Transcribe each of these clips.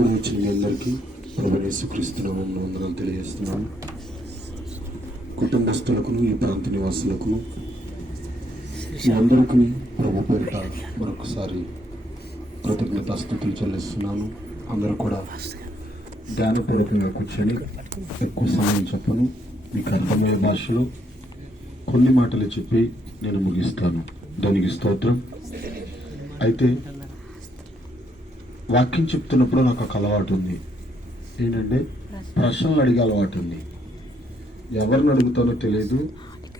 కూడా వచ్చిన మీ అందరికీ ప్రభువైన యేసుక్రీస్తు నామములో వందనాలు తెలియజేస్తున్నాను. కుటుంబస్తులకును ఈ ప్రాంత నివాసులకును మీ అందరికీ ప్రభు పేరిట మరొకసారి కృతజ్ఞతాస్తుతులు చెల్లిస్తున్నాను. అందరూ కూడా ధ్యానపూర్వకంగా కూర్చొని ఎక్కువ సమయం చెప్పను, మీకు అర్థమయ్యే భాషలో కొన్ని మాటలు చెప్పి నేను ముగిస్తాను. దానికి స్తోత్రం. అయితే వాక్యం చెప్తున్నప్పుడు నాకు ఒక అలవాటు ఉంది. ఏంటంటే ప్రశ్నలు అడిగే అలవాటు ఉంది. ఎవరిని అడుగుతానో తెలియదు,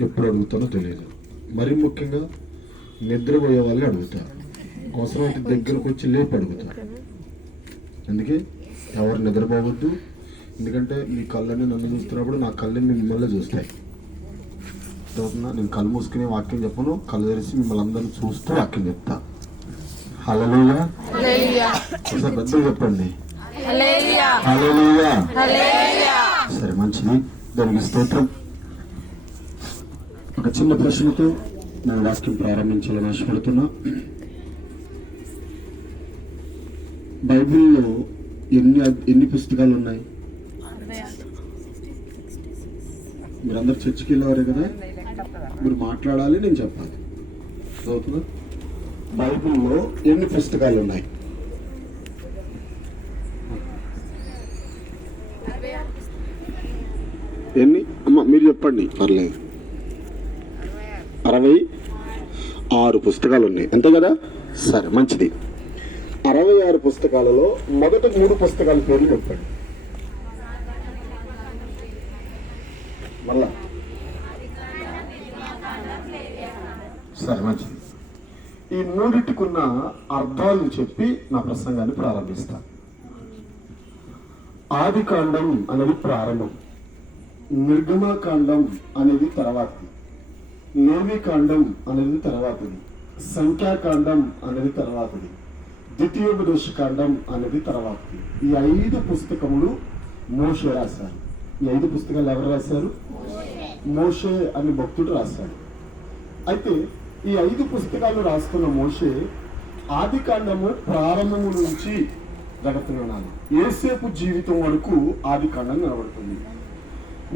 ఎప్పుడు అడుగుతానో తెలియదు. మరీ ముఖ్యంగా నిద్రపోయే వాళ్ళే అడుగుతారు. అవసరమైతే దగ్గరకు వచ్చి లేపు అడుగుతారు. అందుకే ఎవరు నిద్రపోవద్దు. ఎందుకంటే మీ కళ్ళని నన్ను చూస్తున్నప్పుడు నా కళ్ళని మిమ్మల్ని చూస్తాయి. నేను కళ్ళు మూసుకునే వాక్యం చెప్పను, కళ్ళు తెరిచి మిమ్మల్ని అందరినీ చూస్తూ వాక్యం చెప్తా. హల్లెలూయా. ఒకసారి పెద్దగా చెప్పండి. హల్లెలూయా. సరే, మంచిది. దానికి స్తోత్రం. ఒక చిన్న ప్రశ్నతో నేను వాక్యం ప్రారంభించాలని ఆశపడుతున్నా. బైబిల్లో ఎన్ని పుస్తకాలు ఉన్నాయి? మీరందరూ చర్చికి వెళ్ళేవారే కదా, మీరు మాట్లాడాలి, నేను చెప్పాలి. అవుతుందా? బైబిల్లో ఎన్ని పుస్తకాలు ఉన్నాయి? ఎన్ని అమ్మ మీరు చెప్పండి, పర్లేదు. 66 పుస్తకాలు ఉన్నాయి, అంతే కదా? సరే, మంచిది. 66 పుస్తకాలలో మొదటి 3 పుస్తకాల పేర్లు చెప్పండి. మళ్ళా సరే, మంచిది. ఈ 3కున్న అర్థాలు చెప్పి నా ప్రసంగాన్ని ప్రారంభిస్తాను. ఆది కాండం అనేది ప్రారంభం, నిర్గమాకాండం అనేది తర్వాతది, లేవి కాండం అనేది తర్వాతది, సంఖ్యాకాండం అనేది తర్వాతది, ద్వితీయోపదేశ కాండం అనేది తర్వాతది. ఈ 5 పుస్తకములు మోషే రాశారు. ఈ 5 పుస్తకాలు ఎవరు రాశారు? మోషే అనే భక్తుడు రాశాడు. అయితే ఈ 5 పుస్తకాలు రాస్తున్న మోషే ఆది కాండము ప్రారంభము నుంచి జగత్తునాలి యేసేపు జీవితం వరకు ఆది కాండం నిలబడుతుంది.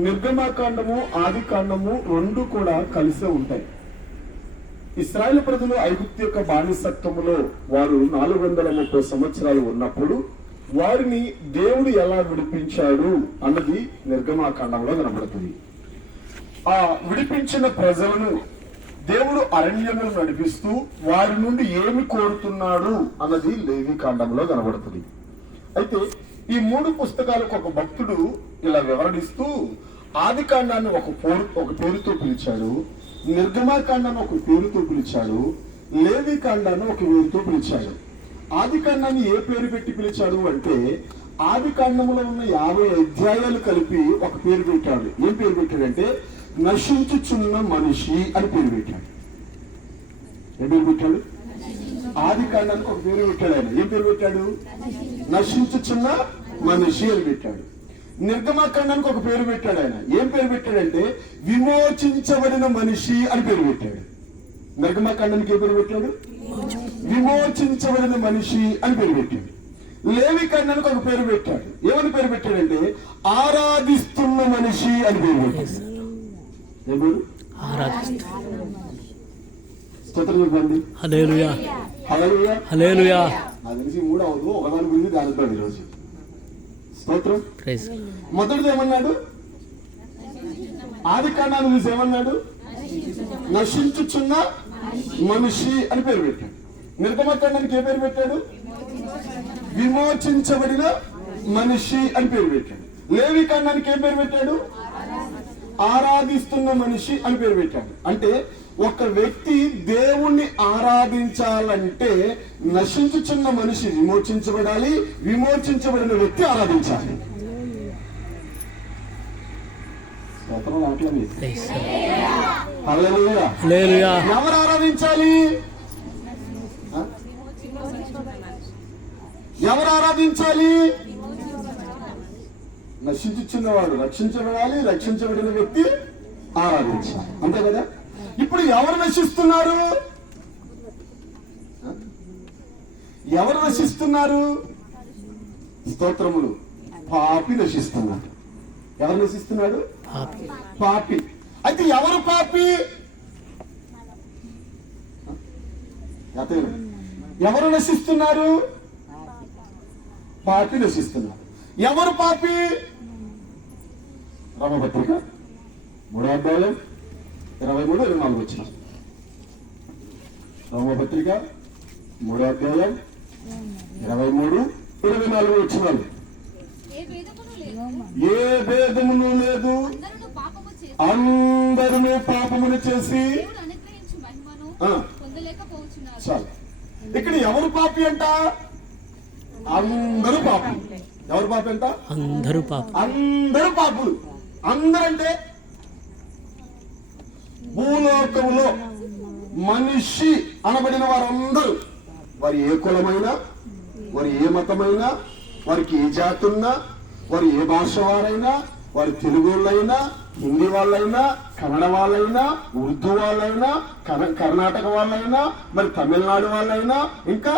నిర్గమాకాండము ఆది కాండము 2 కూడా కలిసే ఉంటాయి. ఇశ్రాయేలు ప్రజలు ఐగుప్తు యొక్క బానిసత్వములో వారు 430 సంవత్సరాలు ఉన్నప్పుడు వారిని దేవుడు ఎలా విడిపించాడు అన్నది నిర్గమాకాండంలో కనబడుతుంది. ఆ విడిపించిన ప్రజలను దేవుడు అరణ్యములు నడిపిస్తూ వారి నుండి ఏమి కోరుతున్నాడు అన్నది లేవి కాండంలో కనబడుతుంది. అయితే ఈ 3 పుస్తకాలకు ఒక భక్తుడు ఇలా వివరణిస్తూ ఆది కాండాన్ని ఒక పేరుతో పిలిచాడు, నిర్గమాకాండాన్ని ఒక పేరుతో పిలిచాడు, లేవి కాండాన్ని ఒక పేరుతో పిలిచాడు. ఆది కాండాన్ని ఏ పేరు పెట్టి పిలిచాడు అంటే ఆది కాండంలో ఉన్న 50 అధ్యాయాలు కలిపి ఒక పేరు పెట్టాడు. ఏం పేరు పెట్టాడంటే నశించుచున్న మనిషి అని పేరు పెట్టాడు. ఏం పేరు పెట్టాడు? ఆది కాండానికి ఒక పేరు పెట్టాడు ఆయన. ఏం పేరు పెట్టాడు? నశించుచున్న మనిషి అని పెట్టాడు. నిర్గమాకాండానికి ఒక పేరు పెట్టాడు ఆయన. ఏం పేరు పెట్టాడంటే విమోచించబడిన మనిషి అని పేరు పెట్టాడు. నిర్గమాకాండానికి ఏ పేరు పెట్టాడు? విమోచించబడిన మనిషి అని పేరు పెట్టాడు. లేవి కాండానికి ఒక పేరు పెట్టాడు. ఏమని పేరు పెట్టాడంటే ఆరాధిస్తున్న మనిషి అని పేరు పెట్టాడు. స్తోత్రం చెప్పండి. హల్లెలూయా. హల్లెలూయా. హల్లెలూయా. నాకు తెలిసి 3 అవదు, ఒకదాని గురించి దానిద్దాం ఈరోజు. స్తోత్రం. మొదటిది ఏమన్నాడు? ఆది కాండాన్ని చూసి ఏమన్నాడు? నశించుచున్న మనిషి అని పేరు పెట్టాడు. నిర్గమాకాండానికి ఏ పేరు పెట్టాడు? విమోచించబడిన మనిషి అని పేరు పెట్టాడు. లేవి కాండానికి ఏ పేరు పెట్టాడు? ఆరాధిస్తున్న మనిషి అని పేరు పెట్టాడు. అంటే ఒక వ్యక్తి దేవుణ్ణి ఆరాధించాలంటే నశించుచున్న మనిషి విమోచించబడాలి, విమోచించబడిన వ్యక్తి ఆరాధించాలి. ఎవరు ఆరాధించాలి? ఎవరు ఆరాధించాలి? నశించుచున్నవాడు రక్షించబడాలి, రక్షించబడిన వ్యక్తి ఆరాధించాలి. అంతే కదా? ఇప్పుడు ఎవరు నశిస్తున్నారు? ఎవరు నశిస్తున్నారు? స్తోత్రములు. పాపి నశిస్తున్నాడు. ఎవరు నశిస్తున్నాడు? పాపి. అయితే ఎవరు పాపి? ఎవరు నశిస్తున్నారు? పాపి నశిస్తున్నారు. ఎవరు పాపి? రోమపత్రిక 3:23-24 వచ్చిన. రోమపత్రిక 3:23-24 వచ్చినాలు. ఏ భేదమును లేదు, అందరూ పాపమును చేసి. చాలు. ఇక్కడ ఎవరు పాపి అంట? అందరూ పాపి. ఎవరు పాపి అంట? అందరూ పాపులు. అందరంటే భూలోకములో మనిషి అనబడిన వారందరూ, వారి ఏ కులమైనా, వారి ఏ మతమైనా, వారికి ఏ జాతి ఉన్నా, వారు ఏ భాష వారైనా, వారి తెలుగు వాళ్ళైనా, హిందీ వాళ్ళైనా, కన్నడ వాళ్ళైనా, ఉర్దూ వాళ్ళైనా, కర్ణాటక వాళ్ళైనా, మరి తమిళనాడు వాళ్ళైనా, ఇంకా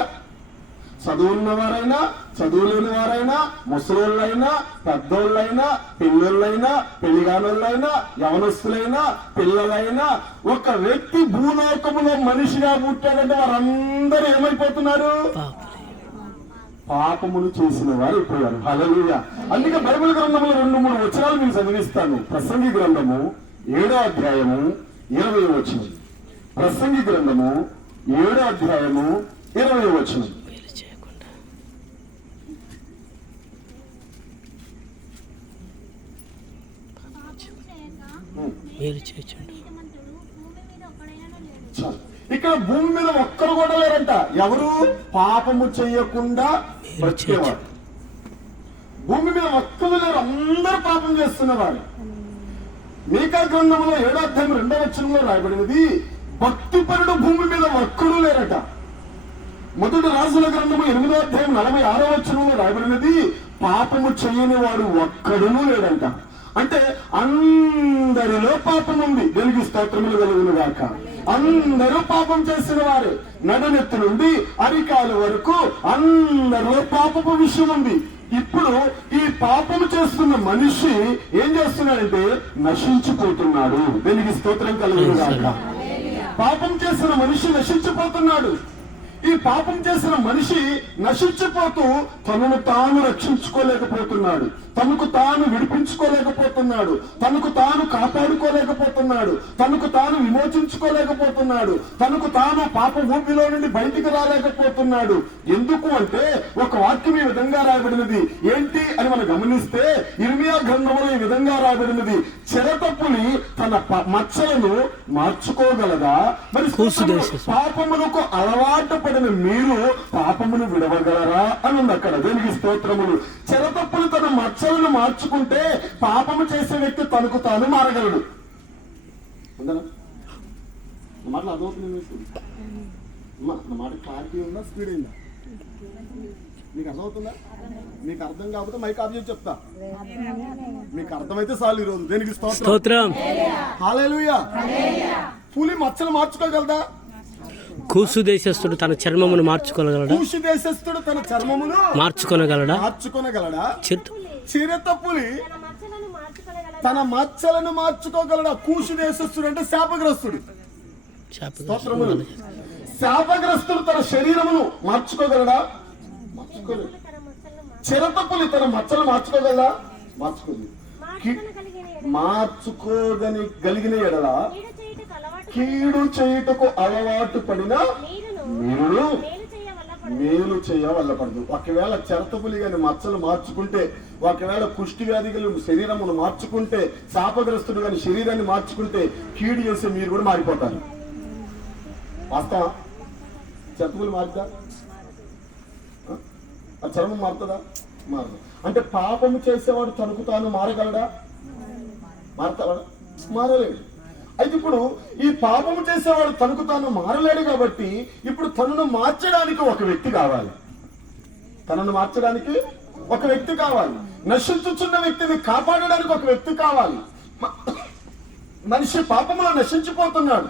చదువున్న వారైనా, చదువులేని వారైనా, ముసలోళ్ళైనా, పెద్దోళ్ళైనా, పిల్లలైనా, పెళ్లిగానోళ్ళైనా, యవనస్తులైనా, పిల్లలైనా, ఒక వ్యక్తి భూలోకములో మనిషిగా పుట్టాడంటే వారందరూ ఏమైపోతున్నారు? పాపములు చేసిన వారు అయిపోయారు. హల్లెలూయా. అందుకే బైబిల్ గ్రంథంలో 2-3 వచనాలు మీకు చదివిస్తాను. ప్రసంగి గ్రంథము 7వ అధ్యాయము 20వ వచనం. ప్రసంగి గ్రంథము 7వ అధ్యాయము 20వ వచనం. ఇక్కడ భూమి మీద ఒక్కరు కూడా లేరంట. ఎవరు? పాపము చేయకుండా బ్రతికేవారు. భూమి మీద ఒక్కరు లేరు, అందరూ పాపం చేస్తున్నవారు. మీకా గ్రంథంలో 7వ అధ్యాయం 2వ వచనంలో రాయబడినది, భక్తిపరుడు భూమి మీద ఒక్కడు లేరట. మొదటి రాజుల గ్రంథము 8వ అధ్యాయం 46వ వచనంలో రాయబడినది, పాపము చేయని వాడు ఒక్కడునూ లేడంట. అంటే అందరిలో పాపం ఉంది. దేవునికి స్తోత్రములు కలుగును గాక. అందరూ పాపం చేసిన వారు. నడునెత్తి నుండి అరికాల వరకు అందరిలో పాపపు విషయం ఉంది. ఇప్పుడు ఈ పాపం చేస్తున్న మనిషి ఏం చేస్తున్నాడంటే నశించిపోతున్నాడు. దేవునికి స్తోత్రం కలుగును గాక. పాపం చేసిన మనిషి నశించిపోతున్నాడు. ఈ పాపం చేసిన మనిషి నశించిపోతూ తనను తాను రక్షించుకోలేకపోతున్నాడు, తనకు తాను విడిపించుకోలేకపోతున్నాడు, తనకు తాను కాపాడుకోలేకపోతున్నాడు, తనకు తాను విమోచించుకోలేకపోతున్నాడు, తనకు తాను పాప ఊపిలో నుండి బయటికి రాలేకపోతున్నాడు. ఎందుకు అంటే ఒక వాక్యం ఈ విధంగా రాయబడినది. ఏంటి అని మనం గమనిస్తే ఇర్మియా గ్రంథంలో ఈ విధంగా రాయబడినది, చిరతపులి తన మచ్చలను మార్చుకోగలదా? మరి పాపములకు అలవాటు పడిన మీరు పాపమును విడవగలరా అని ఉంది అక్కడ. దేనికి స్తోత్రములు. చిరతప్పులు తన మచ్చలను మార్చుకుంటే పాపము చేసే వ్యక్తి తనకు తాను మారగలడు. మాటలు అర్థమవుతుంది. నా మాట క్లారిటీ ఉందా, స్పీడ్ అయిందా? మీకు అర్థమవుతుందా? మీకు అర్థం కాకపోతే మైక్ ఆఫ్ చేసి చెప్తా. మీకు అర్థమైతే చాలు. ఈరోజు దేనికి స్తోత్రం. హల్లెలూయా. పులి మచ్చలు మార్చుకోగలదా? కూసు దేశస్థుడు తన చర్మమును మార్చుకోగలడా? కూసు దేశస్థుడు తన చర్మమును మార్చుకోగలడా? చిరతపులి తన మచ్చలను మార్చుకోగలడా? కూసు దేశస్థుడు అంటే శాపగ్రస్తుడు. శాపగ్రస్తుడు తన శరీరమును మార్చుకోగలడా? మార్చుకోలేదు. చిరతపులి తన మచ్చలు మార్చుకోగలదా? మార్చుకోలేదు. మార్చుకోగలిగిన ఎడల కీడు చేయుటకు అలవాటు పడిన మీరు మేలు చేయవల్లపడదు. ఒకవేళ చిరతపులి గాని మచ్చలు మార్చుకుంటే, ఒకవేళ కుష్టి వ్యాధి కలిగిన శరీరమును మార్చుకుంటే, శాపగ్రస్తుడు గాని శరీరాన్ని మార్చుకుంటే కీడు చేసే మీరు కూడా మారిపోతారు. వాస్తవా? చిరతపులి మారుతా? ఆ చర్మం మారుతుందా? మారదు. అంటే పాపము చేసేవాడు తనకు తాను మారగలడా? మారతాడా? మారలేడు. అయితే ఇప్పుడు ఈ పాపము చేసేవాడు తనకు తాను మారలేడు కాబట్టి ఇప్పుడు తనను మార్చడానికి ఒక వ్యక్తి కావాలి. తనను మార్చడానికి ఒక వ్యక్తి కావాలి. నశించుచున్న వ్యక్తిని కాపాడడానికి ఒక వ్యక్తి కావాలి. మనిషి పాపములో నశించిపోతున్నాడు,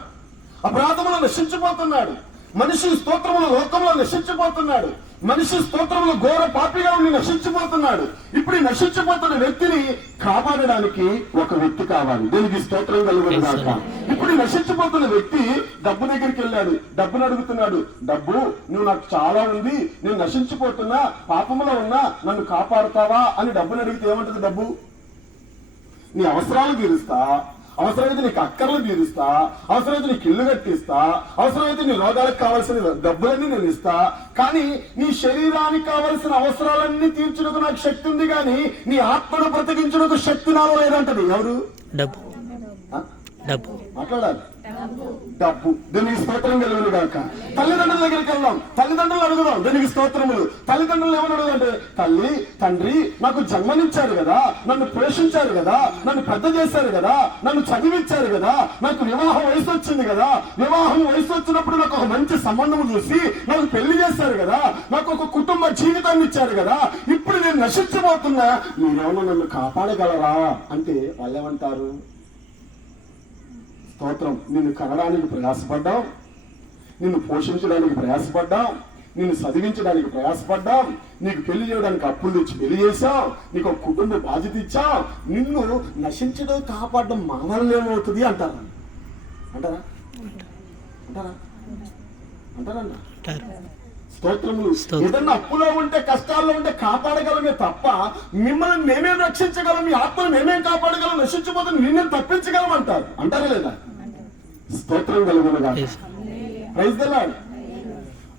అపరాధములో నశించిపోతున్నాడు. మనిషి స్తోత్రముల లోకంలో నశించిపోతున్నాడు. మనిషి స్తోత్రంలో ఘోర పాపిగా ఉండి నశించిపోతున్నాడు. ఇప్పుడు ఈ నశించిపోతున్న వ్యక్తిని కాపాడడానికి ఒక వ్యక్తి కావాలి. దీనికి స్తోత్రం కలుగును గాక. ఇప్పుడు ఈ నశించిపోతున్న వ్యక్తి డబ్బు దగ్గరికి వెళ్ళాడు. డబ్బును అడుగుతున్నాడు. డబ్బు, నువ్వు నాకు చాలా ఉంది, నేను నశించిపోతున్నా, పాపంలో ఉన్నా, నన్ను కాపాడుతావా అని డబ్బును అడిగితే ఏమంటది డబ్బు? నీ అవసరాలు తీరుస్తా, అవసరమైతే నీకు అక్కర్లు తీరుస్తా, అవసరమైతే నీకు ఇల్లు కట్టిస్తా, అవసరమైతే నీ రోగాలకు కావాల్సిన డబ్బులన్నీ నేను ఇస్తా, కానీ నీ శరీరానికి కావలసిన అవసరాలన్నీ తీర్చుటకు నాకు శక్తి ఉంది, కానీ నీ ఆత్మను బ్రతికించుటకు శక్తి నాలో లేదంటది. ఎవరు? డబ్బు. డబ్బు మాట్లాడాలి. డబ్బు. దీనికి స్తోత్రం కలుగును గాక. తల్లిదండ్రుల దగ్గరికి వెళ్దాం, తల్లిదండ్రులు అడుగుదాం. దీనికి స్తోత్రములు. తల్లిదండ్రులు ఏమని అడుగుదంటే, తల్లి తండ్రి నాకు జన్మనిచ్చారు కదా, నన్ను పోషించారు కదా, నన్ను పెద్ద చేశారు కదా, నన్ను చదివించారు కదా, నాకు వివాహం వయసు వచ్చింది కదా, వివాహం వయసు వచ్చినప్పుడు నాకు ఒక మంచి సంబంధం చూసి నాకు పెళ్లి చేశారు కదా, నాకు ఒక కుటుంబ జీవితాన్ని ఇచ్చారు కదా, ఇప్పుడు నేను నశించబోతున్నా, మీరేమన్నా నన్ను కాపాడగలరా అంటే వాళ్ళు ఏమంటారు? స్తోత్రం. నిన్ను కనడానికి ప్రయాసపడ్డాం, నిన్ను పోషించడానికి ప్రయాసపడ్డాం, నిన్ను చదివించడానికి ప్రయాసపడ్డాం, నీకు పెళ్లి చేయడానికి అప్పులు తెచ్చి పెళ్లి చేశాం, నీకు ఒక కుటుంబ బాధ్యత ఇచ్చాం, నిన్ను నశించడం కాపాడడం మా వల్ల ఏమవుతుంది అంటారా? అంటారా? అంటారా? అంటారన్నా? స్తోత్రములు. ఏదన్నా అప్పులో ఉంటే, కష్టాల్లో ఉంటే కాపాడగలమే తప్ప మిమ్మల్ని మేమేం రక్షించగలం, మీ ఆత్మను మేమేం కాపాడగలం, నశించిపోతే నిన్నే తప్పించగలం అంటారు. అంటారా లేదా? స్తోత్రం కలుగును గాక. Praise the Lord.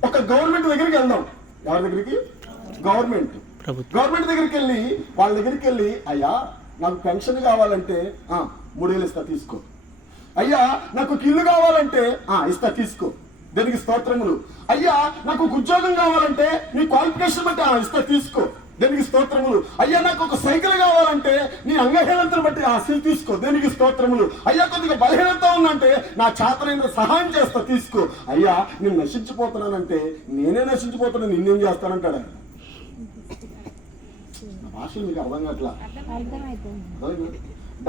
ఒక గవర్నమెంట్ దగ్గరికి వెళ్దాం. ఎవరి దగ్గరికి? గవర్నమెంట్ దగ్గరికి వెళ్ళి, వాళ్ళ దగ్గరికి వెళ్ళి, అయ్యా నాకు పెన్షన్ కావాలంటే 3,000 ఇస్తా తీసుకో. అయ్యా నాకు ఒక ఇల్లు కావాలంటే ఇస్తా తీసుకో. దీనికి స్తోత్రములు. అయ్యా నాకు ఒక ఉద్యోగం కావాలంటే నీ క్వాలిఫికేషన్ బట్టి ఇస్తా తీసుకో. దీనికి స్తోత్రములు. అయ్యా నాకు ఒక సైకిల్ కావాలంటే నీ అంగహీనతను బట్టి అసలు తీసుకో. దీనికి స్తోత్రములు. అయ్యా కొద్దిగా బలహీనత ఉందంటే నా చేతనైన సహాయం చేస్తా తీసుకో. అయ్యా నేను నశించిపోతున్నానంటే నేనే నశించిపోతున్నా, నిన్నేం చేస్తానంటాడు. భాషలు మీకు అర్థం కావట్లా?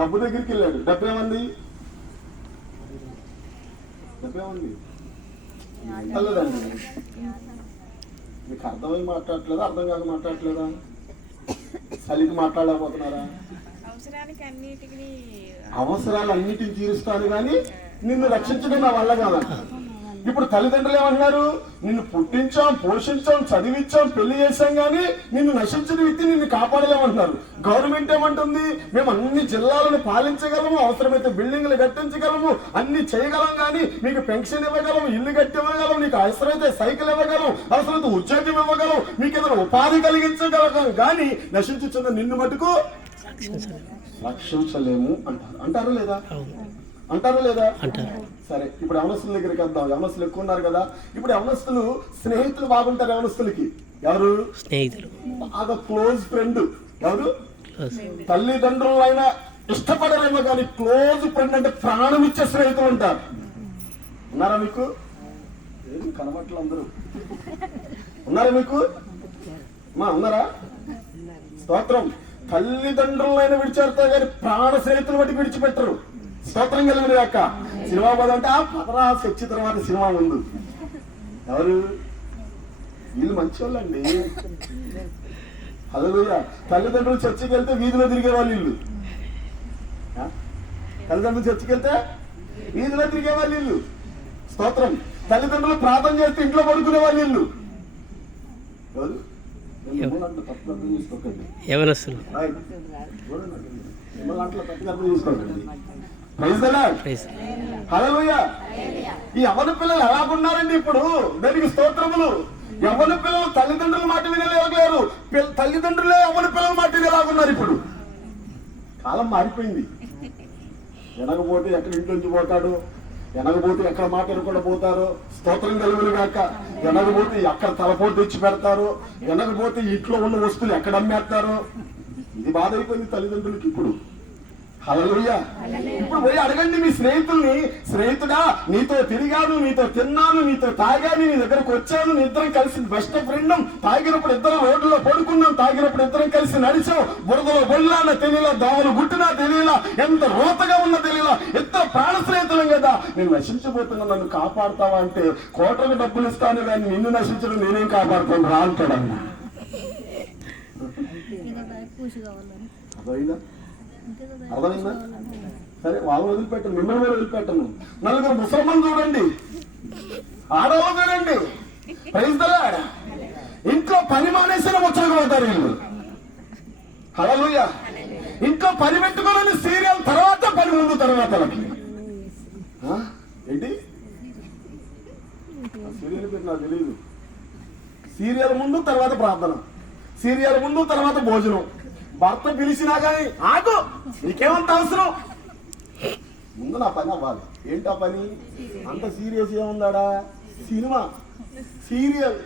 డబ్బు దగ్గరికి వెళ్ళాడు. డబ్బేమంది? మీకు అర్థమై మాట్లాడట్లేదా? అర్థం కాక మాట్లాడట్లేదా? చలికి మాట్లాడలేకపోతున్నారా? అవసరాలు అన్నిటిని తీరుస్తాను కానీ నిన్ను రక్షించడం నా వల్ల కాదంట. ఇప్పుడు తల్లిదండ్రులు ఏమంటున్నారు? నిన్ను పుట్టించాం, పోషించాం, చదివించాం, పెళ్లి చేశాం, కానీ నిన్ను నశించిన వ్యక్తి నిన్ను కాపాడలేమంటున్నారు. గవర్నమెంట్ ఏమంటుంది? మేము అన్ని జిల్లాలను పాలించగలము, అవసరమైతే బిల్డింగ్లు కట్టించగలము, అన్ని చేయగలం, కానీ మీకు పెన్షన్ ఇవ్వగలం, ఇల్లు కట్టి ఇవ్వగలం, నీకు అవసరమైతే సైకిల్ ఇవ్వగలం, అవసరమైతే ఉద్యోగం ఇవ్వగలం, మీకు ఏదైనా ఉపాధి కలిగించగలం, కానీ నశించుతున్న నిన్ను మటుకు రక్షించలేము అంటారు. అంటారా లేదా? అంటారా లేదా? సరే, ఇప్పుడు యవనస్తుల దగ్గరికి వద్దాం. యవనస్తులు ఎక్కువ ఉన్నారు కదా. ఇప్పుడు యవనస్తులు స్నేహితులు బాగుంటారు. యవనస్తులకి ఎవరు? స్నేహితులు. బాగా క్లోజ్ ఫ్రెండ్ ఎవరు? తల్లిదండ్రులు అయినా ఇష్టపడరేమో కానీ క్లోజ్ ఫ్రెండ్ అంటే ప్రాణం ఇచ్చే స్నేహితులు ఉంటారు. ఉన్నారా మీకు? ఏం కనబట్టలు అందరూ ఉన్నారా మీకు? ఉన్నారా? స్తోత్రం. తల్లిదండ్రులైనా విడిచేస్తారు కానీ ప్రాణ స్నేహితులు బట్టి విడిచిపెట్టరు. స్తోత్రం కలిగిన యొక్క సినిమా పోదంటే పదరా చచ్చి తర్వాత సినిమా ముందు ఎవరు? వీళ్ళు మంచి వాళ్ళండి. హల్లెలూయా. తల్లిదండ్రులు చర్చికి వెళ్తే వీధిలో తిరిగే వాళ్ళు వీళ్ళు. తల్లిదండ్రులు చర్చికి వెళ్తే వీధిలో తిరిగే వాళ్ళు వీళ్ళు. స్తోత్రం. తల్లిదండ్రులు ప్రార్థన చేస్తే ఇంట్లో పడుకునే వాళ్ళు వీళ్ళు. ఎవరు? తప్పు అర్థం చేసుకోకండి. తప్పు చేసుకోకండి. హల్లెలూయా. ఈ యవ్వన పిల్లలు ఎలాగున్నారండి ఇప్పుడు? దానికి స్తోత్రములు. యవ్వన పిల్లలు తల్లిదండ్రుల మాట వినలేరు, తల్లిదండ్రులే యవ్వన పిల్లల మాట ఎలాగున్నారు ఇప్పుడు? కాలం మారిపోయింది. వెనకపోతే ఎక్కడ ఇంట్లోంచి పోతాడు, వెనకపోతే ఎక్కడ మాట వినకుండా పోతారు. స్తోత్రం కలుగును గాక. వెనకపోతే ఎక్కడ తలపోటు తెచ్చి పెడతారు, వెనకపోతే ఇంట్లో ఉన్న వస్తువులు ఎక్కడ అమ్మేస్తారు. ఇది బాధ అయిపోయింది తల్లిదండ్రులకి ఇప్పుడు. హల్లెలూయా. ఇప్పుడు పోయి అడగండి మీ స్నేహితుల్ని, స్నేహితుడా నీతో తిరిగాను, నీతో తిన్నాను, నీతో తాగాను, నీ దగ్గరకు వచ్చాను, నీ ఇద్దరం కలిసి బెస్ట్ ఫ్రెండ్, తాగినప్పుడు ఇద్దరం రోడ్లో పడుకున్నాం, తాగినప్పుడు ఇద్దరం కలిసి నడిచాం, బురదలో బొల్లాన తెలియలా, దోమలు గుట్టినా తెలియలా, ఎంత రోతగా ఉన్నా తెలియలా, ఇద్దరు ప్రాణ స్నేహితులం కదా, నేను నశించబోతున్నా, నన్ను కాపాడుతావా అంటే కోట్లకు డబ్బులు ఇస్తాను కానీ నిన్ను నశించడం నేనేం కాపాడుతాను రా అంటాడు ఆయన. అర్థమైందా? సరే వాళ్ళని వదిలిపెట్టను, మిమ్మల్ని కూడా వదిలిపెట్టను. నలుగురు ముసల్మాన్ చూడండి, ఆడవాళ్ళు చూడండి, ప్రైజ్ ది లార్డ్, ఇంట్లో పని మానేసిన ముచ్చటపోతారు వీళ్ళు. హల్లెలూయా. ఇంట్లో పని పెట్టుకోవాలని సీరియల్ తర్వాత పని ముందు తర్వాత ఏంటి సీరియల్ పేరు నాకు తెలియదు. సీరియల్ ముందు తర్వాత ప్రార్థన, సీరియల్ ముందు తర్వాత భోజనం. భర్త పిలిచినా కానీ ఆగు, నీకేమంత అవసరం, ముందు నా పని అవ్వాలి. ఏంటా పని? అంత సీరియస్ ఏముందాడా? సినిమా, సీరియల్,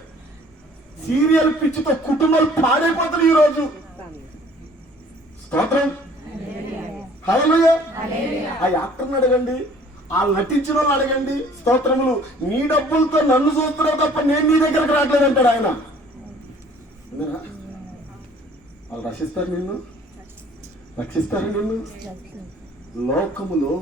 సీరియల్ పిచ్చితో కుటుంబాలు పాడైపోతారు ఈ రోజు. స్తోత్రం. హల్లెలూయా. ఆ యాక్టర్ని అడగండి, వాళ్ళు నటించిన వాళ్ళు అడగండి, స్తోత్రములు. నీ డబ్బులతో నన్ను చూస్తున్నావు తప్ప నేను నీ దగ్గరకు రావట్లేదంటాడు ఆయన. వాళ్ళు రక్షిస్తారు నిన్ను, రక్షిస్తారు నిన్ను. లోకములో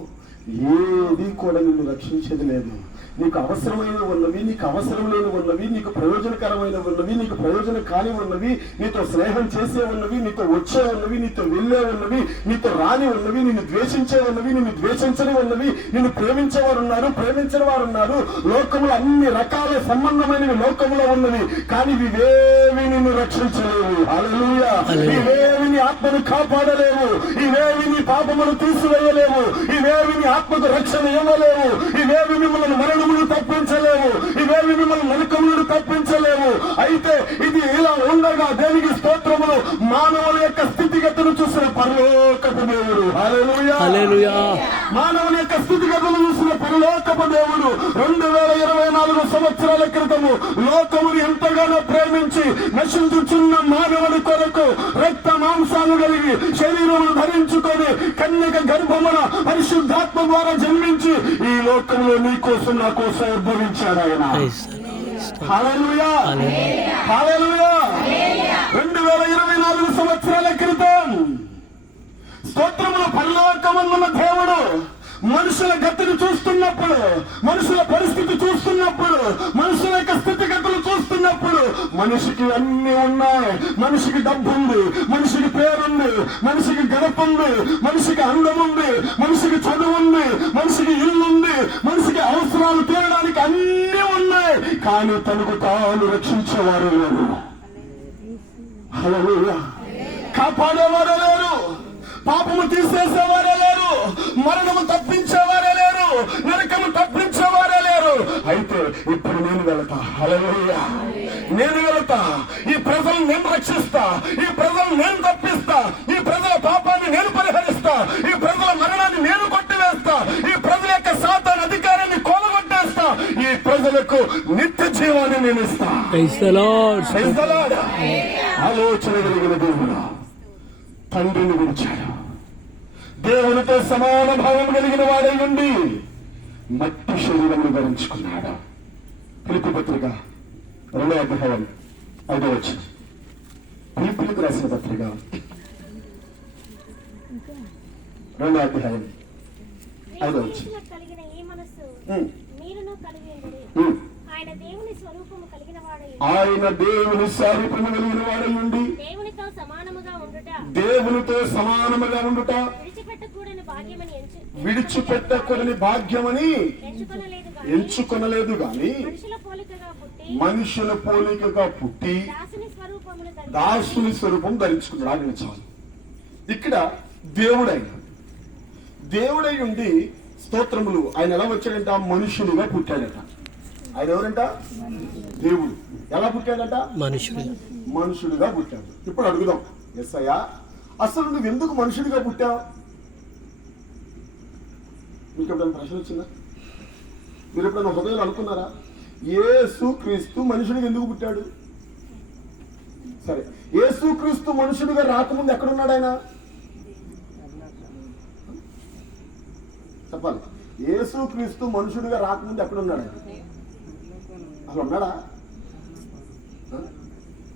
ఏది కూడా నిన్ను రక్షించేది లేదు. నీకు అవసరమైన ఉన్నవి, నీకు అవసరం లేని ఉన్నవి, నీకు ప్రయోజనకరమైన ఉన్నవి, నీకు ప్రయోజనం కాని ఉన్నవి, నీతో స్నేహం చేసే ఉన్నవి, నీతో వచ్చే ఉన్నవి, నీతో వెళ్ళే ఉన్నవి, నీతో రాని ఉన్నవి, నిన్ను ద్వేషించే ఉన్నవి, నిన్ను ద్వేషించని ఉన్నవి, నిన్ను ప్రేమించేవారు ఉన్నారు, ప్రేమించని వారు ఉన్నారు. లోకములో అన్ని రకాల సంబంధమైనవి లోకములో ఉన్నవి, కానీ ఇవేవి నిన్ను రక్షించలేవు. హల్లెలూయా. ఇవేవి నీ ఆత్మను కాపాడలేవు, ఇవేవి నీ పాపమును తీసివేయలేవు, ఇవేవి నీ ఆత్మకు రక్షణ ఇవ్వలేవు, ఇవేవి మిమ్మల్ని మరణమును తప్పించలేవు, ఇవేవి మిమ్మల్ని నరకములను తప్పించలేవు. అయితే ఇది ఇలా ఉండగా దేవునికి స్తోత్రములు, మానవుల యొక్క స్థితిగతులు చూసిన పరలోకపు దేవుడు. హల్లెలూయా. మానవుని యొక్క స్థితిగతులు చూసిన పరలోకపు దేవుడు 2024 సంవత్సరాల క్రితము లోకముని ఎంతగానో ప్రేమించి నశించుచున్న మానవుని కొరకు రక్త మాంసాలు కలిగి శరీరమును ధరించుకొని కన్యక గర్భమున పరిశుద్ధాత్మ ద్వారా జన్మించి ఈ లోకంలో నీ కోసం నా కోసం ఉద్భవించాడు ఆయన. హల్లెలూయా. హల్లెలూయా. 2024 సంవత్సరాల క్రితం స్తోత్రములు పరలోకమందున్న దేవుడు మనుషుల గతిని చూస్తున్నప్పుడు, మనుషుల పరిస్థితి చూస్తున్నప్పుడు, మనుషుల యొక్క స్థితిగతులు చూస్తున్నప్పుడు, మనిషికి అన్ని ఉన్నాయి. మనిషికి డబ్బు ఉంది, మనిషికి పేరుంది, మనిషికి గడప ఉంది, మనిషికి అందం ఉంది, మనిషికి చదువు ఉంది, మనిషికి ఇల్లు ఉంది, మనిషికి అవసరాలు తీరడానికి అన్ని ఉన్నాయి. కానీ తనకు తాను రక్షించేవారు లేరు. హల్లెలూయా. కాపాడేవారు లేరు, పాపము తీసేసేవారే లేరు, మరణము తప్పించేవారే లేరు, నరకము తప్పించేవారే లేరు. అయితే ఇప్పుడు నేను వెళతా. హల్లెలూయా. నేను వెళతా, ఈ ప్రజలను నేను రక్షిస్తా, ఈ ప్రజలను నేను తప్పిస్తా, ఈ ప్రజల పాపాన్ని నేను పరిహరిస్తా, ఈ ప్రజల మరణాన్ని నేను కొట్టివేస్తా, ఈ ప్రజల యొక్క సాతాను అధికారాన్ని కూలగొట్టేస్తా, ఈ ప్రజలకు నిత్య జీవాన్ని నేను ఇస్తా. ఆలోచన కలిగిన దేవుడు తండ్రిని విడిచాడు, దేవునితో సమాన భావం కలిగిన వాడై ఉండి మట్టి శరీరమును ధరించుకున్నాడు. ఫిలిప్పీ పత్రిక 2వ అధ్యాయం 5వ వచనం. ఫిలిప్పీలకు రాసిన పత్రిక 2వ అధ్యాయం 5వ వచనం. ఆయన దేవుని స్వరూపము కలిగిన వాడై ఉండి దేవునితో సమానముగా ఉండుట విడిచిపెట్టకూడని భాగ్యమని ఎంచుకొనలేదు గాని మనుషుల పోలికగా పుట్టి దాసుని స్వరూపం ధరించుకున్నాడు. ఆయన చాలు. ఇక్కడ దేవుడై ఉండి స్తోత్రములు ఆయన ఎలా వచ్చాడంట? మనుషునిగా పుట్టాడట. ఆయన ఎవరంట? దేవుడు. ఎలా పుట్టాడట? మనుషుడిగా పుట్టాడు. ఇప్పుడు అడుగుదాం, యేసయ్యా అసలు నువ్వు ఎందుకు మనుషుడిగా పుట్టావు? మీకు ఎప్పుడైనా ప్రశ్న వచ్చిందా? మీరు ఎప్పుడైనా హృదయాలు అనుకున్నారా యేసు క్రీస్తు మనుషుడిగా ఎందుకు పుట్టాడు? సరే, యేసు క్రీస్తు మనుషుడిగా రాకముందు ఎక్కడున్నాడు ఆయన? చెప్పాలి. యేసుక్రీస్తు మనుషుడిగా రాకముందు ఎక్కడ ఉన్నాడు? అసలు ఉన్నాడా?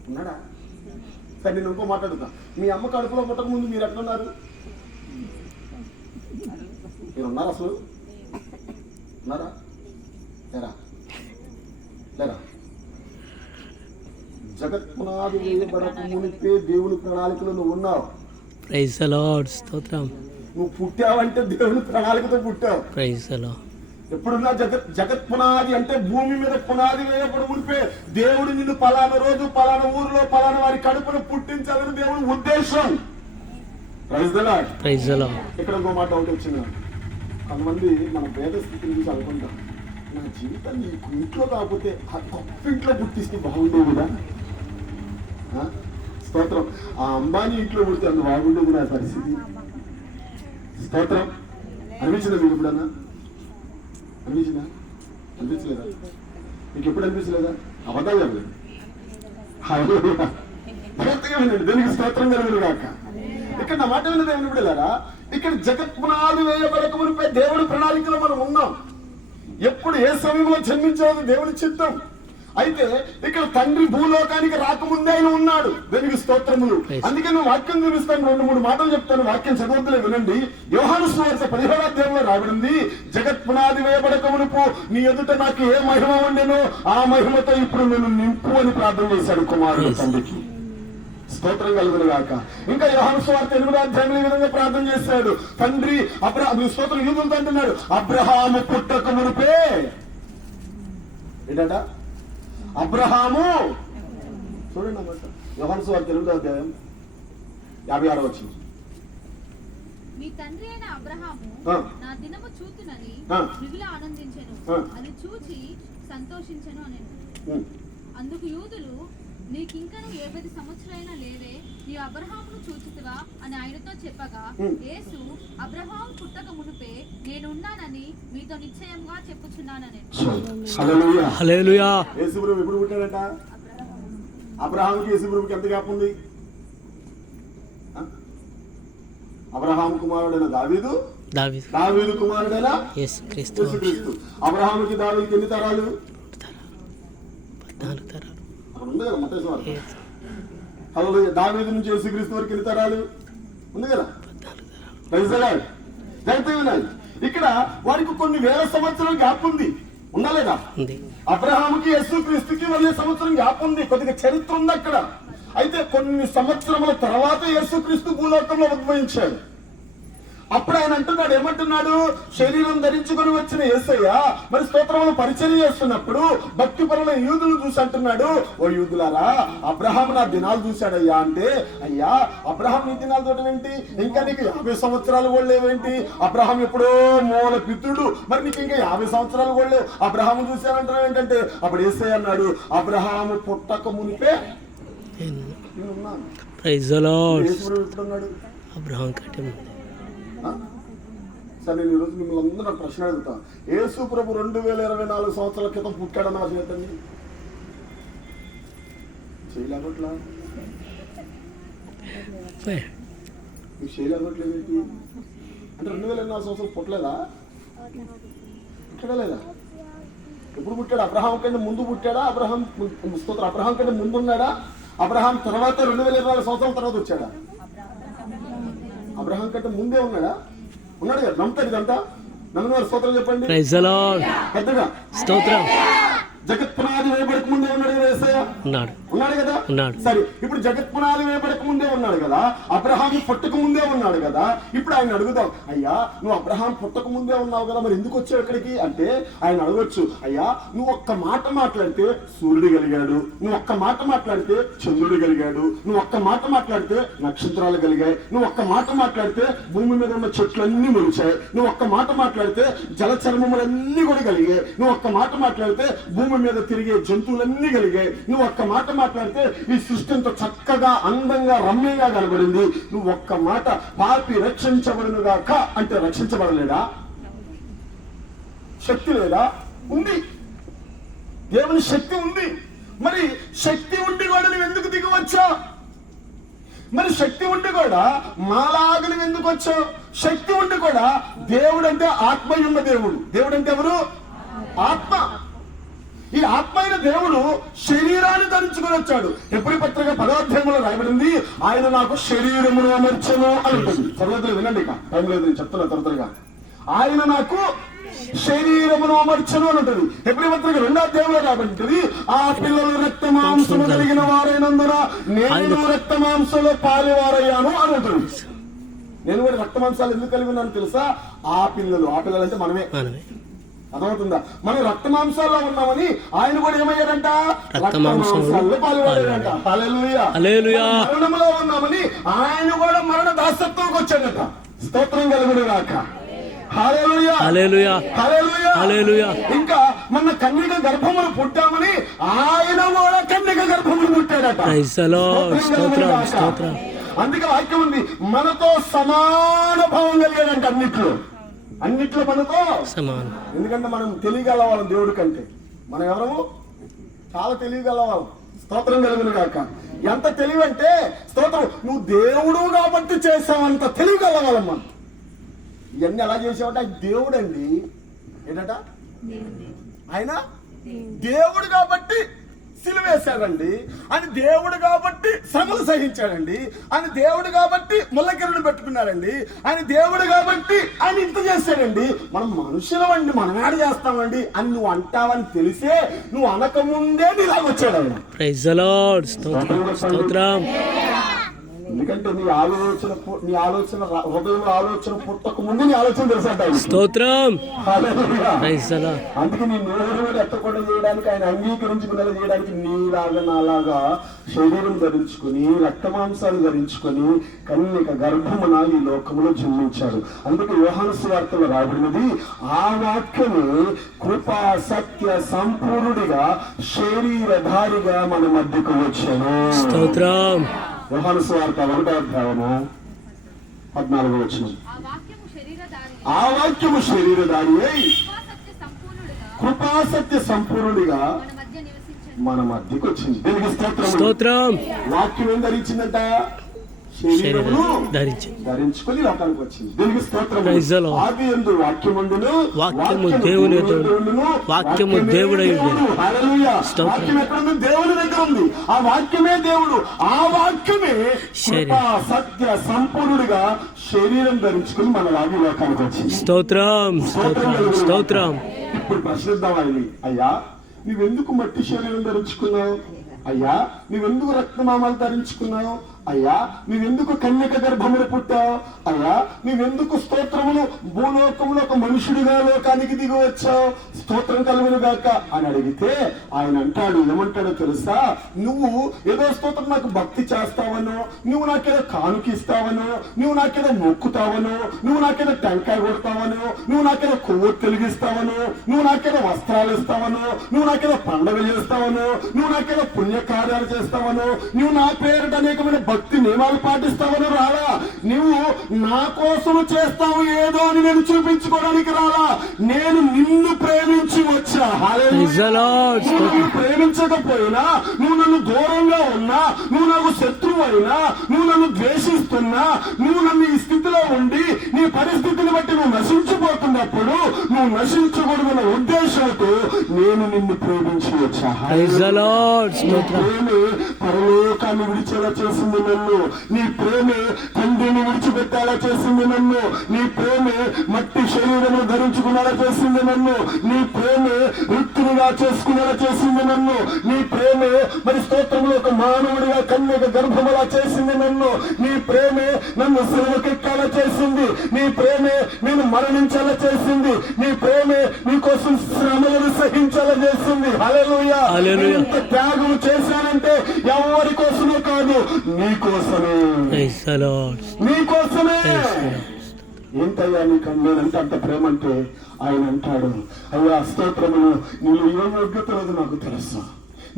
ఉన్నాడా? సరే, నేను ఇంకో మాట్లాడుతా. మీ అమ్మ కడుపులో పుట్టక ముందు మీరు ఎక్కడున్నారు? మీరు ఉన్నారా? అసలు ఉన్నారా? లేరా? లేరా? జగత్ పునాది వేయబడక మునిపే దేవుని ప్రణాళికలో నువ్వు ఉన్నావు. Praise the Lord. స్తోత్రం. నువ్వు పుట్టావంటే దేవుని ప్రణాళికతో పుట్టావు. Praise the lord. ఎప్పుడున్నా జగత్ పునాది అంటే భూమి మీద పునాది వేయబడి మునిపే దేవుడు నిన్ను పలానా రోజు పలానా ఊరిలో పలానా వారి కడుపును పుట్టించాలని దేవుని ఉద్దేశం. Praise the Lord. Praise the Lord. ఇక్కడ ఇంకో మాట ఒకటి వచ్చింది. కొంతమంది మన పేద స్థితిని చూసి అనుకుంటాం, నా జీవితం నీకు ఇంట్లో కాకపోతే ఆ గొప్ప ఇంట్లో పుట్టిస్తే బాగుండేది కదా. స్తోత్రం. ఆ అంబానీ ఇంట్లో పుడితే అంత బాగుండేది నా పరిస్థితి. స్తోత్రం. అనిపించిందా మీకు ఎప్పుడన్నా? అనిపించిందా? అనిపించలేదా? మీకు ఎప్పుడు అనిపించలేదా? అబద్ధాలు చెప్పలేదు. జాగ్రత్తగా వినండి. దేనికి స్తోత్రం కలుగును గాక. ఇక్కడ నా మాట విన్న దేవుని బిడ్డలారా, ఇక్కడ జగత్ పునాది వేయబడక మునిపే దేవుడి ప్రణాళికలో మనం ఉన్నాం. ఎప్పుడు ఏ సమయంలో జన్మించాలో దేవుని చిత్తం. అయితే ఇక్కడ తండ్రి భూలోకానికి రాకముందే ఆయన ఉన్నాడు. దేనికి స్తోత్రములు. అందుకే నేను వాక్యం చూపిస్తాను, 2-3 మాటలు చెప్తాను. వాక్యం చదవద్దులే, వినండి. యోహాను సువార్త 17వ అధ్యాయంలో రాబడింది, జగత్ పునాది వేయబడక మునుపు నీ ఎదుట నాకు ఏ మహిమ ఉండెనో ఆ మహిమతో ఇప్పుడు నేను నింపు అని ప్రార్థన చేశాడు కుమారుడు తండ్రికి. స్తోత్రం కలుగును గాక. ఇంకా యోహాను సువార్త 8వ అధ్యాయంలో ఈ విధంగా ప్రార్థన చేశాడు, తండ్రి స్తోత్రం యూదులతో అంటున్నాడు, అబ్రహాము పుట్టక మునుపే. ఏంటంట? అబ్రహాము. చూడండి అన్నమాట. యోహాను సువార్త 8వ అధ్యాయం 56వ వచనం. మీ తండ్రి అయిన అబ్రహాము నా దినము చూతునని మిగులు ఆనందించెను, అది చూచి సంతోషించెను అనెను. అందుకు యూదులు, నీకింకను 70 సంవత్సరాలైనా లేవే, నీ అబ్రహామును చూచుతువా అని ఆయనతో చెప్పగా, యేసు అబ్రహాము పుట్టక మునుపే నేనున్నానని మీతో నిశ్చయంగా చెప్పుచున్నానని. హల్లెలూయా. యేసు ప్రభువు ఎప్పుడు పుట్టాడట? అబ్రహాముకి యేసు ప్రభువుకి ఎంత గ్యాప్ ఉంది? అబ్రహాము కుమారుడైన దావీదు కుమారుడైన యేసుక్రీస్తు. అబ్రహాముకి దావీదుకి ఎన్ని తరాలు? 14 తరాలు. ఉంది కదా మత్తయి సువార్త. హల్లెలూయా. దావీదు నుంచి యేసుక్రీస్తు వరకు ఎన్ని తరాలు ఉంది కదా. Praise the Lord. ఇక్కడ వారికి కొన్ని వేల సంవత్సరాల గ్యాప్ ఉంది. ఉందా లేదా? అబ్రహాముకి యేసుక్రీస్తుకి 1,000 సంవత్సరం గ్యాప్ ఉంది. కొద్దిగా చరిత్ర ఉంది అక్కడ. అయితే కొన్ని సంవత్సరముల తర్వాత యేసుక్రీస్తు భూలోకంలో ఉద్భవించాడు. అప్పుడు ఆయన అంటున్నాడు, ఏమంటున్నాడు? శరీరం ధరించుకొని వచ్చిన యేసయ్య మరి స్తోత్రములు పరిచయం చేస్తున్నప్పుడు భక్తి పరుల యూదులు చూసి అంటున్నాడు, ఓ యూదులారా, అబ్రహాం నా దినాలు చూశాడయ్యా అంటే, అయ్యా అబ్రహాం నీ దినాలు చూడటం ఏంటి? ఇంకా నీకు 50 సంవత్సరాలు కూడా లేవేంటి? అబ్రహాం ఎప్పుడో మూల పితృడు, మరి నీకు ఇంకా 50 సంవత్సరాలు కూడా లేవు, అబ్రహాము చూశానంటున్నావు ఏంటంటే, అప్పుడు యేసయ్య అన్నాడు, అబ్రహాము పుట్టక మునిపే నేనున్నాను. Praise the Lord. ఎప్పుడున్నాడు? అబ్రహాం కంటే ముందే. సరే, నేను ఈరోజు మిమ్మల్ని అందరూ నాకు ప్రశ్న అడుగుతా. యేసు ప్రభు 2024 సంవత్సరాల క్రితం పుట్టాడన్న చేతండి చేయలేగొట్లా? మీకు చేయలేగొట్లేదేంటి అంటే 2024 సంవత్సరాలు పుట్టలేదా? పుట్టలేదా? ఎప్పుడు పుట్టాడు? అబ్రహాం కంటే ముందు పుట్టాడా? అబ్రహాం కంటే ముందు ఉన్నాడా? అబ్రహాం తర్వాత 2024 సంవత్సరాల తర్వాత వచ్చాడా? అబ్రహాం కంటే ముందే ఉన్నాడా? ఉన్నాడు కదా. నమ్ముతారు ఇదంతా? నమ్మిన స్తోత్రం చెప్పండి. Praise the Lord. పెద్దగా స్తోత్రం. జగత్ పునాది వేయబడక ముందే ఉన్నాడు కదా యేసయ్య. ఉన్నాడు కదా. సరే, ఇప్పుడు జగత్ పునాది వేయబడక ముందే ఉన్నాడు కదా, అబ్రహాం పుట్టక ముందే ఉన్నాడు కదా. ఇప్పుడు ఆయన అడుగుదాం, అయ్యా నువ్వు అబ్రహాం పుట్టక ముందే ఉన్నావు కదా, మరి ఎందుకు వచ్చావు ఇక్కడికి అంటే ఆయన అడగొచ్చు, అయ్యా నువ్వు ఒక్క మాట మాట్లాడితే సూర్యుడు కలిగాడు, నువ్వు ఒక్క మాట మాట్లాడితే చంద్రుడు కలిగాడు, నువ్వు ఒక్క మాట మాట్లాడితే నక్షత్రాలు కలిగాయి, నువ్వు ఒక్క మాట మాట్లాడితే భూమి మీద ఉన్న చెట్లన్నీ మొలిచాయి, నువ్వు ఒక్క మాట మాట్లాడితే జలచర్మములన్నీ కూడా కలిగాయి, నువ్వు ఒక్క మాట మాట్లాడితే భూమి మీద తిరిగే జంతువులన్నీ కలిగాయి, నువ్వు ఒక్క మాట మాట్లాడితే ఈ సృష్టి ఎంతో చక్కగా అందంగా రమ్యంగా కనబడింది. నువ్వు ఒక్క మాట పాపి రక్షించబడునుగాక అంటే రక్షించబడలేదా? శక్తి లేదా? ఉంది. దేవుని శక్తి ఉంది. మరి శక్తి ఉండి కూడా నువ్వు ఎందుకు దిగవచ్చా? మరి శక్తి ఉండి కూడా మాలాగా నువ్వు ఎందుకు వచ్చావు? శక్తి ఉండి కూడా దేవుడు అంటే ఆత్మయున్న దేవుడు. దేవుడు అంటే ఎవరు? ఆత్మ. ఈ ఆత్మ అయిన దేవుడు శరీరాన్ని ధరించుకొని వచ్చాడు. ఎప్పుడు పత్రిక 10వ అధ్యాయంలో రాయబడింది, ఆయన నాకు శరీరమును అమర్చను అని ఉంటుంది. చదవద్దు, వినండి, ఇక టైం లేదు, నేను చెప్తున్నా త్వరగా. ఆయన నాకు శరీరమును అమర్చను అని ఉంటుంది. ఎప్పుడు పత్రిక 2వ అధ్యాయంలో రాబడింది, ఆ పిల్లలు రక్త మాంసము కలిగిన వారైనందున నేను రక్త మాంసంలో పాలివారయ్యాను అని ఉంటుంది. నేను కూడా రక్త మాంసాలు ఎందుకు కలిగి ఉన్నాను తెలుసా? ఆ పిల్లలు అంటే మనమే. అర్థమవుతుందా? మనం రక్త మాంసాల్లో ఉన్నామని ఆయన కూడా ఏమయ్యారంట? రక్త మాంసాల్లో పాల్గొన్నాడంట. హల్లెలూయా. మరణంలో ఉన్నామని ఆయన కూడా మరణ దాసత్వంకి వచ్చాడట. స్తోత్రం కలుగును గాక. హల్లెలూయా. ఇంకా మన కన్యక గర్భమును పుట్టామని ఆయన కూడా కన్యక గర్భమును పుట్టాడట. అందుకే వాక్యం ఉంది, మనతో సమాన భావం కలిగాడంట అన్నిట్లో మనతో సమానం. ఎందుకంటే మనం తెలియగలవాళ్ళం దేవుడి కంటే. మనం ఎవరము? చాలా తెలియగలవాళ్ళం. స్తోత్రం కలుగును గాక. ఎంత తెలివంటే స్తోత్రం, నువ్వు దేవుడు కాబట్టి చేసావంత తెలియగలవాళ్ళం మనం. ఇవన్నీ ఎలా చేసావంటే ఆయన దేవుడు అండి. ఏంటట? ఆయన దేవుడు కాబట్టి సిలువేశాడండి. ఆయన దేవుడు కాబట్టి శ్రమలు సహించాడండి. ఆయన దేవుడు కాబట్టి ముళ్ళకిరీటం పెట్టుకున్నాడండి. ఆయన దేవుడు కాబట్టి ఆయన ఇంత చేశాడండి. మనం మనుషులమండి, మనం ఏడ చేస్తామండి అని నువ్వు అంటావని తెలిసే నువ్వు అనకముందే నీలాగా వచ్చాడు ఆయన. ఎందుకంటే నీ ఆలోచన హృదయంలో ఆలోచన పుట్టక ముందు నీ ఆలోచన తెలుసా? స్తోత్రం. అందుకే నీ నోరు ఎత్తకుండా చేయడానికి, ఆయన అంగీకరించుకునేలా చేయడానికి నీలాగా నాలాగా శరీరం ధరించుకుని రక్త మాంసాలు ధరించుకుని కన్యక గర్భమున ఈ లోకంలో జన్మించాడు. అందుకే యోహాను సువార్తలో రాబడినది, ఆ వాక్యము కృపా సత్య సంపూర్ణుడిగా శరీరధారిగా మన మధ్యకు వచ్చాను. స్తోత్రం. యోహాను సువార్త 1వ అధ్యాయము 14వ వచనం. ఆ వాక్యము శరీరధారి అయి కృపా సత్య సంపూర్ణుడిగా మన మధ్యకు వచ్చింది. దీనికి స్తోత్రం. వాక్యం ఏం ధరించిందంట? శరీరమును ధరించుకొని లోకానికి వచ్చింది. దీనికి స్తోత్రం. ఆది యందు వాక్యముండును, వాక్యము దేవుని యందుండును, వాక్యము దేవుడై ఉండెను. హల్లెలూయా. వాక్యం ఎక్కడ ఉంది? దేవుని దగ్గర ఉంది. ఆ వాక్యమే దేవుడు. ఆ వాక్యమే కృపా సత్య సంపూర్ణుడిగా శరీరం ధరించుకుని మన లాగి లోకానికి వచ్చింది. స్తోత్రం. ఇప్పుడు ప్రశ్నిద్దాం ఆయన్ని, అయ్యా నువ్వెందుకు మట్టి శరీరం ధరించుకున్నావు? అయ్యా నువ్వెందుకు రక్తమామాలు ధరించుకున్నావు? అయ్యా నువ్వెందుకు కన్యక గర్భములు పుట్టావు? అయ్యా నువ్వెందుకు స్తోత్రములు భూలోకంలో ఒక మనుషుడిగా లోకానికి దిగి వచ్చావు? స్తోత్రం కలుగును గాక అని అడిగితే ఆయన అంటాడు, ఏమంటాడో తెలుసా? నువ్వు ఏదో స్తోత్రం నాకు భక్తి చేస్తావనో, నువ్వు నాకేదో కానుకిస్తావనో, నువ్వు నాకేదో మొక్కుతావనో, నువ్వు నాకేదో టెంకాయ కొడతావనో, నువ్వు నాకేదో కొవ్వొత్తి వెలిగిస్తావనో, నువ్వు నాకేదో వస్త్రాలు ఇస్తావనో, నువ్వు నాకేదో పండుగ చేస్తావనో, నువ్వు నాకేదో పుణ్యకార్యాలు చేస్తావనో, నువ్వు నా పేరిట అనేకమైన భక్తి నియమాలు పాటిస్తావని రాలా. నువ్వు నా కోసం చేస్తావు ఏదో అని నేను చూపించుకోవడానికి రాలా. నేను నిన్ను ప్రేమించి వచ్చా. నువ్వు ప్రేమించకపోయినా, నువ్వు నన్ను దూరంగా ఉన్నా, నువ్వు నాకు శత్రువు అయినా, నువ్వు నన్ను ద్వేషిస్తున్నా, నువ్వు నన్ను ఈ స్థితిలో ఉండి నీ పరిస్థితిని బట్టి నువ్వు నశించిపోతున్నప్పుడు నువ్వు నశించకూడదన్న ఉద్దేశంతో నేను నిన్ను ప్రేమించి వచ్చా. ప్రేమే పరలోకాన్ని విడిచేలా చేసింది నన్ను. నీ ప్రేమే తండ్రిని విడిచిపెట్టేలా చేసింది నన్ను. నీ ప్రేమే మట్టి శరీరము ధరించుకునేలా చేసింది నన్ను. నీ ప్రేమే వృత్తినిగా చేసుకునేలా చేసింది నన్ను. నీ ప్రేమే మరి స్తోత్రంలో ఒక మానవుడిగా కన్యక గర్భములా చేసింది నన్ను. నీ ప్రేమే నన్ను సిలువకెక్కేలా చేసింది. నీ ప్రేమే నేను మరణించేలా చేసింది. నీ ప్రేమే నీ కోసం శ్రమలను సహించేలా చేసింది. హల్లెలూయా. ఎంత త్యాగం చేశానంటే ఎవరి కోసమో కాదు, నీకోసమే. నీకోసమే. ఏంటయ్యా నీకు నేనంటే అంత ప్రేమ అంటే? ఆయన అంటాడు, అయ్యా స్తోత్రములు, నీలో ఏ యోగ్యత లేదు నాకు తెలుసు.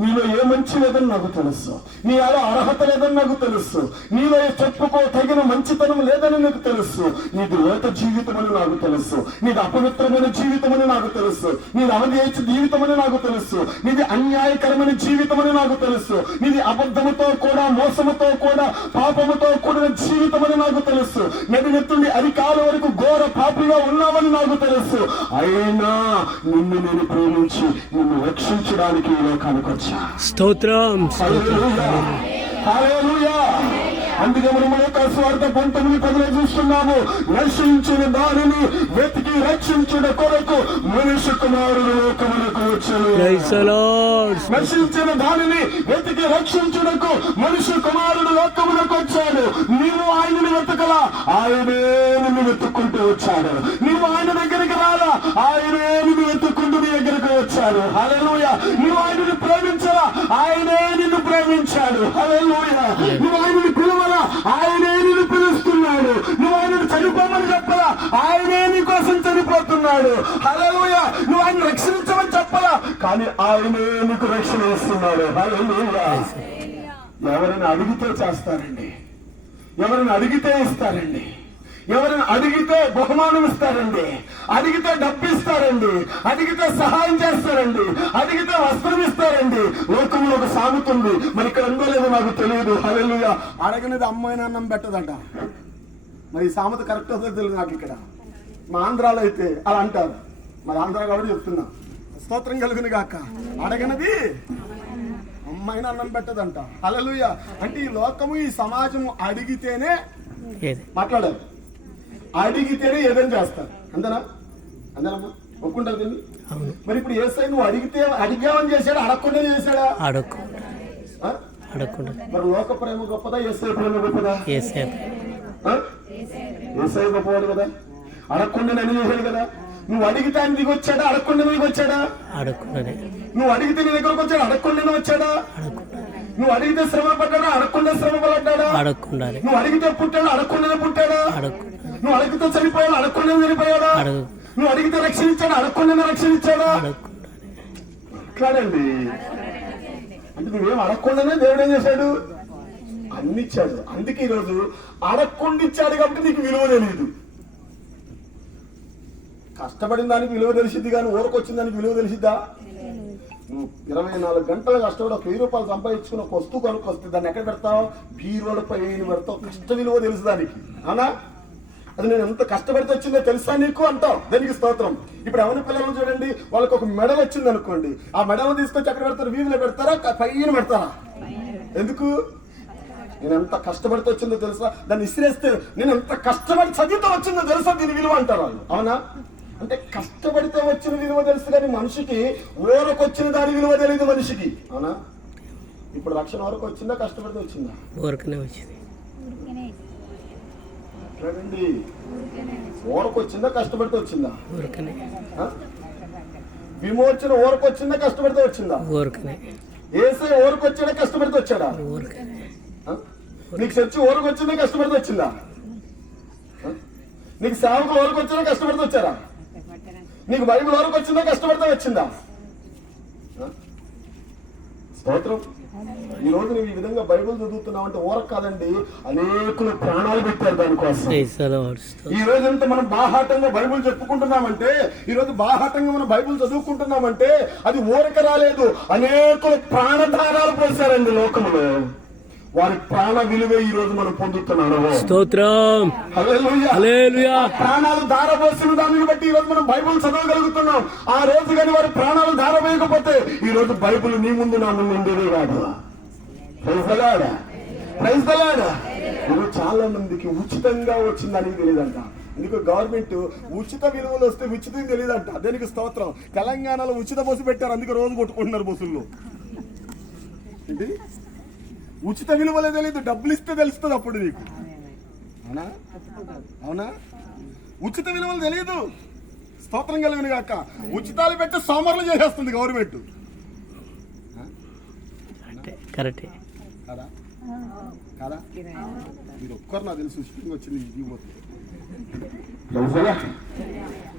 నీలో ఏ మంచి లేదని నాకు తెలుసు, నీలో అర్హత లేదని నాకు తెలుసు, నీలో చెప్పుకో తగిన మంచితనం లేదని నాకు తెలుసు. నీది లోక జీవితం అని నాకు తెలుసు, నీది అపవిత్రమైన జీవితం అని నాకు తెలుసు, నీది అవధేయ జీవితం అని నాకు తెలుసు, నీది అన్యాయకరమైన జీవితం అని నాకు తెలుసు, నీది అబద్ధముతో కూడా మోసముతో కూడా పాపముతో కూడిన జీవితం అని నాకు తెలుసు, నడినెత్తుండి అధికారుల వరకు ఘోర పాపిగా ఉన్నామని నాకు తెలుసు. అయినా నిన్ను నేను ప్రేమించి నిన్ను రక్షించడానికి ఈ లోకానికి వచ్చా. స్తోత్రం. హల్లెలూయా, హల్లెలూయా. అందుకే మనం లోకాసు సువార్త 19:10 చూస్తున్నాము. నశించిన దానిని వెతికి రక్షించుట కొరకు మనుష్య కుమారుడు లోకమునకు వచ్చెను. Praise the Lord. నశించిన దానిని వెతికి రక్షించుటకు మనుష్య కుమారుడు లోకమునకు వచ్చాడు. నీవు ఆయనని వెతకలా, ఆయనే నిన్ను వెతుక్కుంటూ వచ్చాడు. నీవు ఆయన దగ్గరికి రాలా, ఆయనే నిన్ను వెతుక్కుంటూ నీ దగ్గరికి వచ్చాడు. హల్లెలూయా. నువ్వు ఆయనని ప్రేమించలా, ఆయనే నిన్ను ప్రేమించాడు. హల్లెలూయా. నువ్వు ఆయనని పిలవలా, ఆయనే నిన్ను పిలుస్తున్నాడు. నువ్వు ఆయనను చనిపోమని చెప్పలా, ఆయనే నీ కోసం చనిపోతున్నాడు. హల్లెలూయా. నువ్వు ఆయన రక్షించమని చెప్పలా, కానీ ఆయనే నీకు రక్షణ ఇస్తున్నాడు. హల్లెలూయా. ఎవరైనా అడిగితే చేస్తారండి, ఎవరైనా అడిగితే ఇస్తారండి, ఎవరైనా అడిగితే బహుమానం ఇస్తారండి, అడిగితే డబ్బు ఇస్తారండి, అడిగితే సహాయం చేస్తారండి, అడిగితే వస్త్రం ఇస్తారండి. లోకంలో ఒక సామెత ఉంది, మరి ఇక్కడ ఉందో లేదో నాకు తెలియదు. హల్లెలూయా. అడగనిది అమ్మాయిని అన్నం పెట్టదంట. మరి ఈ సామెత కరెక్ట్ అవుతుందో తెలియదు నాకు. ఇక్కడ మా ఆంధ్రాలో అయితే అలా అంటారు. మరి ఆంధ్ర కాబట్టి చెప్తున్నా, స్తోత్రం కలుగును గాక. అడగనిది అమ్మాయిని అన్నం పెట్టదంట. హల్లెలూయా. అంటే ఈ లోకము, ఈ సమాజము అడిగితేనే మాట్లాడారు, అడిగితేనే ఏదైనా చేస్తారు. అంతేనా? అంతేనమ్మా, ఒప్పుకుంటారు దీన్ని? మరి ఇప్పుడు యేసయ్య నువ్వు అడిగితే అడిగామని చేశాడా, అడగకుండా చేశాడా? మరి లోక ప్రేమ గొప్పదా, యేసయ్య ప్రేమ గొప్పదా? యేసయ్య గొప్పవాడు కదా, అడగకుండా నన్ను చేశాడు కదా. నువ్వు అడిగితే ఆయన దిగి వచ్చాడా, అడగకుండా దిగి వచ్చాడా? నువ్వు అడిగితే నీ దగ్గరకు వచ్చాడు, అడగకుండా వచ్చాడా? నువ్వు అడిగితే శ్రమ పడ్డాడా, అడగకుండా శ్రమ పడ్డాడా? నువ్వు అడిగితే పుట్టాడా, అడగకుండానే పుట్టాడా? నువ్వు అడిగితే చనిపోయాడు, అడగకుండా చనిపోయాడా? నువ్వు అడిగితే రక్షించాడా, అడగకుండా రక్షించాడా? అట్లాడండి. అంటే నువ్వేం అడగకుండానే దేవుడు ఏం చేశాడు? అన్ని ఇచ్చాడు. అందుకే ఈరోజు అడగకుండా ఇచ్చాడు కాబట్టి నీకు విలువ తెలియదు. కష్టపడిన దానికి విలువ తెలిసిద్ది, కానీ ఊరకొచ్చిన దానికి విలువ తెలిసిద్దా? నువ్వు 24 గంటలు కష్టపడి ఒక 1000 రూపాయలు సంపాదించుకుని ఒక వస్తువు కొనుక్కొస్తే దాన్ని ఎక్కడ పెడతావు? బీరువాల పైన పెడతావు. కష్ట విలువ తెలుసు దానికి. అవునా? అది నేను ఎంత కష్టపడితే వచ్చిందో తెలుసా నీకు అంటావు. దానికి స్తోత్రం. ఇప్పుడు ఎవరి పిల్లలను చూడండి, వాళ్ళకి ఒక మెడల్ వచ్చింది అనుకోండి, ఆ మెడల్ తీసుకొచ్చి ఎక్కడ పెడతారు? వీధిలో పెడతారా, పైన పెడతారా? ఎందుకు? నేను ఎంత కష్టపడితే వచ్చిందో తెలుసా? దాన్ని ఇసిరేస్తే నేను ఎంత కష్టపడి చదివితే వచ్చిందో తెలుసా? దీని విలువ అంటారు వాళ్ళు. అవునా? అంటే కష్టపడితే వచ్చిన విలువ తెలుసు, కానీ మనిషికి ఊరకు వచ్చిన దాని విలువ తెలియదు మనిషికి. అవునా? ఇప్పుడు రక్షణ వరకు వచ్చిందా, కష్టపడితే వచ్చిందా? ఊరకనే వచ్చింది. అట్లాగండి. ఊరకు వచ్చిందా, కష్టపడితే వచ్చిందా? విమోచన ఊరకు వచ్చిందా, కష్టపడితే వచ్చిందా? యేసయ్య ఊరకు వచ్చాడా, కష్టపడితే వచ్చాడా? నీకు చర్చి ఊరకు వచ్చిందా, కష్టపడితే వచ్చిందా? నీకు సేవకులు ఊరకు వచ్చినా, కష్టపడితే వచ్చారా? నీకు బైబిల్ వరకు వచ్చిందా, కష్టపడితే వచ్చిందా? స్తోత్రం. ఈ రోజు నువ్వు ఈ విధంగా బైబిల్ చదువుతున్నావు అంటే ఊరకు కాదండి, అనేకులు ప్రాణాలు పెట్టారు దానికోసం. ఈ రోజంతా మనం బాహాటంగా బైబిల్ చెప్పుకుంటున్నామంటే, ఈ రోజు బాహాటంగా మనం బైబిల్ చదువుకుంటున్నామంటే అది ఊరక రాలేదు. అనేకులు ప్రాణధారాలు పోసారండి లోకంలో. వారి ప్రాణ విలువే ఈ రోజు మనం పొందుతున్నాము. స్తోత్రం. హల్లెలూయా. ప్రాణాలు ధారపోసిన దానిని బట్టి ఈ రోజు మనం బైబిల్ చదవగలుగుతున్నాం. ఆ రోజు కానీ వారి ప్రాణాలు ధారపోయకపోతే ఈ రోజు బైబిల్ నీ ముందు నా ముందు ఉండేదే కాదు. Praise the Lord. Praise the Lord. ఈరోజు చాలా మందికి ఉచితంగా వచ్చిందని తెలియదంట. ఎందుకు గవర్నమెంట్ ఉచిత విలువలు వస్తే ఉచితం తెలియదంట. దానికి స్తోత్రం. తెలంగాణలో ఉచిత బస్సు పెట్టారు, అందుకే రోజు కొట్టుకుంటున్నారు బస్సుల్లో. ఏంటి? ఉచిత విలువలే తెలియదు, డబ్బులు ఇస్తే తెలుస్తుంది అప్పుడు నీకు. అవునా? అవునా? ఉచిత విలువలు తెలియదు. స్తోత్రం కలిగిన కాక ఉచితాలు పెట్టి సోమరులు చేసేస్తుంది గవర్నమెంట్. కరెక్టే కదా? కదా? మీరు ఒక్కరు నాకు తెలుసు షిప్పింగ్ వచ్చింది ఇవ్వబోతుంది.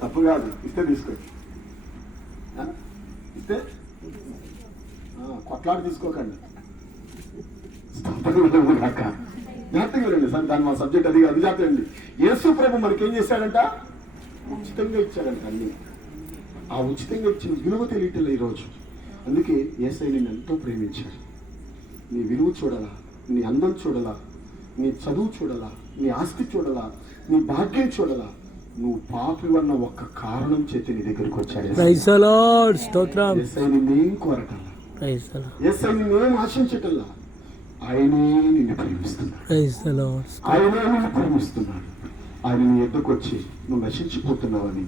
తప్పు కాదు, ఇస్తే తీసుకోవచ్చు. ఇస్తే కొట్లాడి తీసుకోకండి. స్తోత్రం కాక జాగ్రత్తగా వెళ్ళండి సార్. దాని మా సబ్జెక్ట్ అది జాగ్రత్త. యేసు ప్రభు మనకేం చేశాడంట? ఉచితంగా ఇచ్చాడంట అన్ని. ఆ ఉచితంగా ఇచ్చిన విలువ తెలియటలే ఈరోజు. అందుకే యేసయ్య నిన్ను ఎంతో ప్రేమించాడు. నీ విలువ చూడాలా, నీ అందం చూడాలా, నీ చదువు చూడాలా, నీ ఆస్తి చూడాలా, నీ భాగ్యం చూడాలా, నువ్వు పాపివన్న ఒక్క కారణం చేతి నీ దగ్గరికి వచ్చాడు. Praise the Lord. స్తోత్రం. యేసయ్య నిన్నేం కోరటల్లా, ప్రైజ్ ది లార్డ్. యేసయ్య నిన్నేం ఆశించటల్లా, ఆయనే నిన్ను ప్రేమిస్తున్నాడు. Praise the Lord. ఆయనే నిన్ను ప్రేమిస్తున్నాడు. ఆయన నీ ఎద్దుకు వచ్చి నువ్వు నశించిపోతున్నావని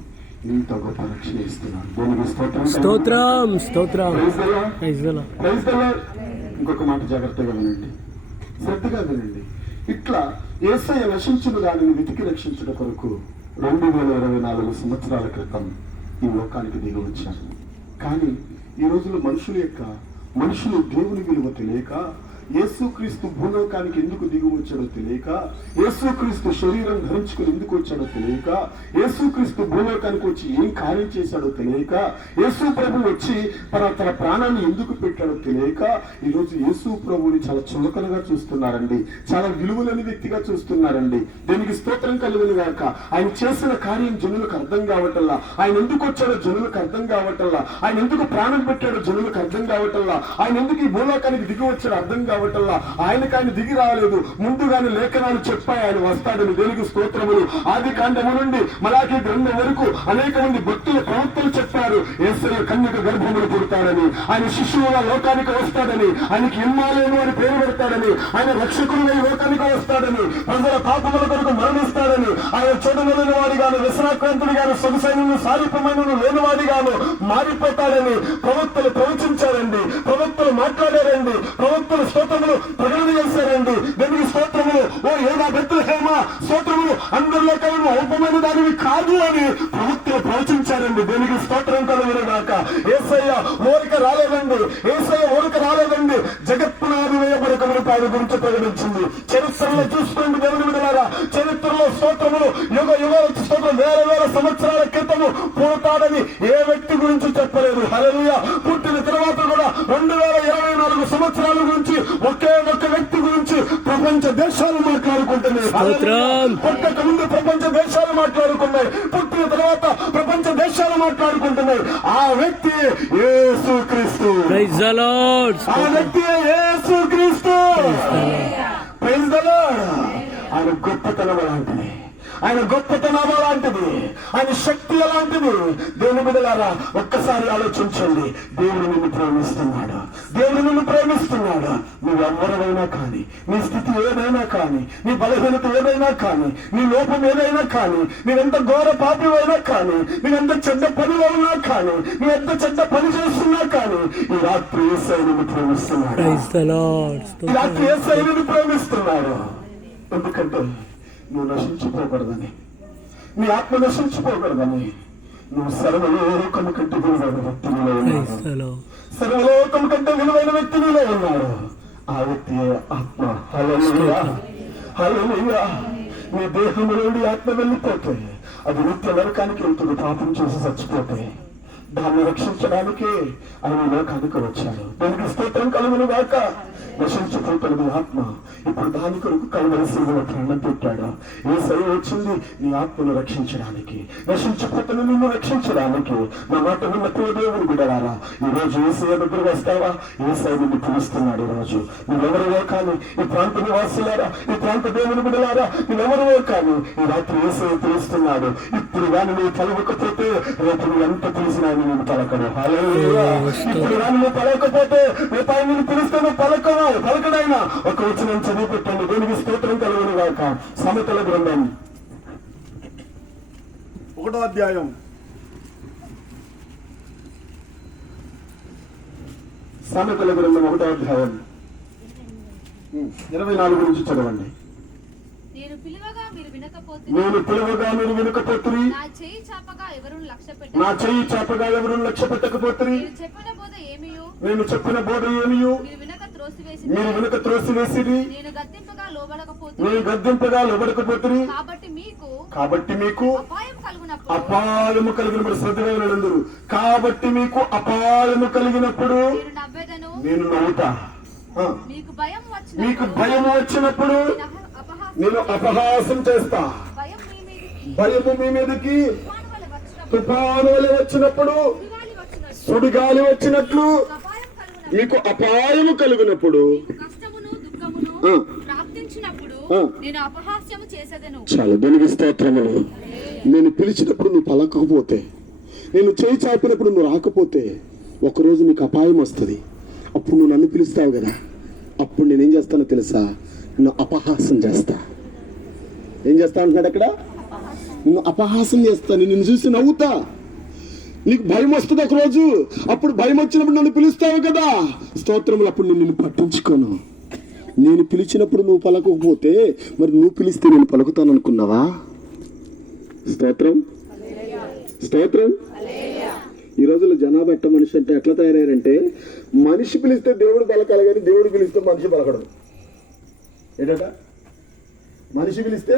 నీతో గొప్ప రక్షణ ఇస్తున్నాడు. దేవునికి స్తోత్రం. స్తోత్రం. స్తోత్రం. Praise the Lord. Praise the Lord. Praise the Lord. ఇంకొక మాట జాగ్రత్తగా వినండి, శ్రద్ధగా వినండి. ఇట్లా యేసయ్య నశించిన దానిని వెతికి రక్షించడం కొరకు 2024 సంవత్సరాల క్రితం ఈ లోకానికి దిగి వచ్చారు. కానీ ఈ రోజుల్లో మనుషులు దేవుని విలువ తెలియక, యేసుక్రీస్తు భూలోకానికి ఎందుకు దిగి వచ్చాడో తెలియక, యేసుక్రీస్తు శరీరం ధరించుకుని ఎందుకు వచ్చాడో తెలియక, యేసుక్రీస్తు భూలోకానికి వచ్చి ఏం కార్యం చేశాడో తెలియక, యేసు ప్రభు వచ్చి తన ప్రాణాన్ని ఎందుకు పెట్టాడో తెలియక ఈరోజు యేసు ప్రభుని చాలా చులకనగా చూస్తున్నారండి. చాలా విలువలేని వ్యక్తిగా చూస్తున్నారండి. దీనికి స్తోత్రం కలుగును గాక. ఆయన చేసిన కార్యం జనులకు అర్థం కావటల్లా, ఆయన ఎందుకు వచ్చాడో జనులకు అర్థం కావటల్లా, ఆయన ఎందుకు ప్రాణం పెట్టాడో జనులకు అర్థం కావటల్లా, ఆయన ఎందుకు ఈ భూలోకానికి దిగి వచ్చాడో అర్థం కావటల్లా. ఆయన దిగి రాలేదు, ముందుగానే లేఖనాలు చెప్పాయి ఆయన వస్తాడని. దేవునికి స్తోత్రములు. ఆది కాండము నుండి మలాకీ గ్రంథం వరకు అనేక మంది భక్తులు ప్రవక్తలు చెప్పారు యేసయ్య కన్యక గర్భములు పుడతాడని, ఆయన శిశువుగా లోకానికి వస్తాడని, ఆయనకి ఇమ్మానుయేలు అని పేరు పెడతాడని, ఆయన రక్షకుడుగా ఈ లోకానికి వస్తాడని, ప్రజల పాపముల కొరకు మరణిస్తాడని, ఆయన చూడలేని వాడిగాను, వ్యసనాక్రాంతుడిగాను, సొగసైన సారూప్యమైన లేనివాడిగాను మారిపోతాడని ప్రవక్తలు ప్రవచించారండి. ప్రవక్తలు మాట్లాడారండి. ప్రవక్తలు స్తోత్రములు ప్రకటన చేశారండి. దేవునికి స్తోత్రములు. ఓ యోధా బెత్లెహేమ స్తోత్రములు, అందరిలో కలను అల్పమైన దానివి కాదు అని ప్రవక్తలు ప్రవచించారండి. దేవునికి స్తోత్రం కలుగునుగాక. యేసయ్య ఊరిక రాలేదండి. జగత్పునాది వేయబడక మునుపు ఆయన గురించి ప్రకటించింది. చరిత్రలో చూసుకోండి దేవుని బిడ్డలారా, చరిత్రలో స్తోత్రములు యుగాల స్తోత్రం వేల సంవత్సరాల క్రితము పుడతాడని ఏ వ్యక్తి గురించి చెప్పలేదు. హల్లెలూయా. పుట్టిన తర్వాత కూడా 2024 సంవత్సరాల గురించి ఒకే ఒక్క వ్యక్తి గురించి ప్రపంచ దేశాలు మాట్లాడుకుంటున్నాయి. పుట్టక ముందు ప్రపంచ దేశాలు మాట్లాడుకున్నాయి, పుట్టిన తర్వాత ప్రపంచ దేశాలు మాట్లాడుకుంటున్నాయి. ఆ వ్యక్తి యేసుక్రీస్తు. Praise the Lord. ఆ వ్యక్తి యేసుక్రీస్తు. Praise the Lord. ఆయన గొప్పతనం లాంటిది, ఆయన గొప్పతనం లాంటిది, ఆయన శక్తి లాంటిది. దేవుని బిడ్డలారా ఒక్కసారి ఆలోచించండి. దేవుడు నిన్ను ప్రేమిస్తున్నాడు. నువ్వు ఎవరైనా కానీ, నీ స్థితి ఏదైనా కానీ, నీ బలహీనత ఏదైనా కానీ, నీ లోపం ఏదైనా కానీ, నీవెంత ఘోర పాపివైనా కానీ, నీవెంత చెడ్డ పనిలో ఉన్నా కానీ, నువ్వెంత చెడ్డ పని చేస్తున్నా కానీ, ఈ రాత్రి యేసయ్య నిన్ను ప్రేమిస్తున్నాడు. ఈ రాత్రి యేసయ్య నిన్ను ప్రేమిస్తున్నాడు. ఎందుకంటే నువ్వు నశించిపోకూడదని, నీ ఆత్మ నశించిపోకూడదని. నువ్వు సర్వలోకము కంటే విలువైన వ్యక్తి నీలో ఉన్నాడు. సర్వలోకము కంటే విలువైన వ్యక్తి నీలో ఉన్నాడు. ఆ వ్యక్తి ఆత్మ. హల్లెలూయా, హల్లెలూయా. నీ దేహము నుండి ఆత్మ వెళ్ళిపోతే అది నిత్య నరకానికి వెళ్తుంది. పాపం చేసి చచ్చిపోతే దాన్ని రక్షించడానికి ఆయన లోకానికి వచ్చాడు. దానికి స్తోత్రం కలుగును గాక. నశించిపోతున్నది ఆత్మ. ఇప్పుడు దాని కొరకు కలవలసిన ప్రాణం పెట్టాడు. యేసయ్య వచ్చింది నీ ఆత్మను రక్షించడానికి, నశించిపోతున్న నిన్ను రక్షించడానికి. నా మాట విన్న దేవుని బిడ్డలారా, ఈ రోజు యేసయ్య దగ్గర వస్తావా? యేసయ్య నిన్ను పిలుస్తున్నాడు. ఈ రోజు నువ్వెవరివో కానీ, ఈ ప్రాంత నివాసులారా, ఈ ప్రాంత దేవుని బిడ్డలారా, నువ్వెవరివో కానీ ఈ రాత్రి యేసయ్య పిలుస్తున్నాడు. ఇప్పుడు కానీ నువ్వు పలవకపోతే రేపు నువ్వు ఎంత పిలిచినా నేను పలకడు. హల్లెలూయా. ఇప్పుడు కానీ నువ్వు పలకపోతే రేపు ఆయన నిన్ను పిలిస్తే నువ్వు పలకడైనా ఒక వచనం చదివి పెట్టండి. దేవునికి స్తోత్రం కలుగును గాక. సామెతల గ్రంథం 1వ అధ్యాయం 24 నుంచి చదవండి. నేను పిలువగా మీరు వినకపోతురి, నా చేయి చాపగా ఎవరును లక్ష్య పెట్టకపోతురి, నేను చెప్పిన బోధ ఏమియు మీరు వినక త్రోసివేసిరి, నేను గద్దింపగా లోబడకపోతురి. కాబట్టి మీకు అపాయము కలిగినప్పుడు శ్రద్ధ. కాబట్టి మీకు అపాయము కలిగినప్పుడు నేను నవ్వుతా. మీకు భయం మీకు భయం వచ్చినప్పుడు నేను అపహాసం చేస్తా. భయము మీ మీదకి తుఫాను వలె వచ్చినప్పుడు, సుడిగాలి వచ్చినట్లు మీకు అపాయము కలుగునప్పుడు, చాలా దానికి స్తోత్రములు. నేను పిలిచినప్పుడు నువ్వు పలకకపోతే, నేను చేయి చాపినప్పుడు నువ్వు రాకపోతే, ఒకరోజు నీకు అపాయం వస్తుంది. అప్పుడు నువ్వు నన్ను పిలుస్తావు కదా, అప్పుడు నేనేం చేస్తానో తెలుసా? నిన్ను అపహాసం చేస్తా. ఏం చేస్తా అంటున్నాడు అక్కడ? నిన్ను అపహాసం చేస్తా, నిన్ను చూసి నవ్వుతా. నీకు భయం వస్తుంది ఒకరోజు, అప్పుడు భయం వచ్చినప్పుడు నన్ను పిలుస్తావు కదా, స్తోత్రములు. అప్పుడు నేను నిన్ను పట్టించుకోను. నేను పిలిచినప్పుడు నువ్వు పలకకపోతే, మరి నువ్వు పిలిస్తే నేను పలుకుతాను అనుకున్నావా? స్తోత్రం, స్తోత్రం. ఈ రోజుల్లో జనాభా ఎట్ట మనిషి అంటే ఎట్లా తయారయ్యారంటే, మనిషి పిలిస్తే దేవుడు పలకాలి కానీ దేవుడు పిలిస్తే మనిషి పలకడం. ఏంటట? మనిషి పిలిస్తే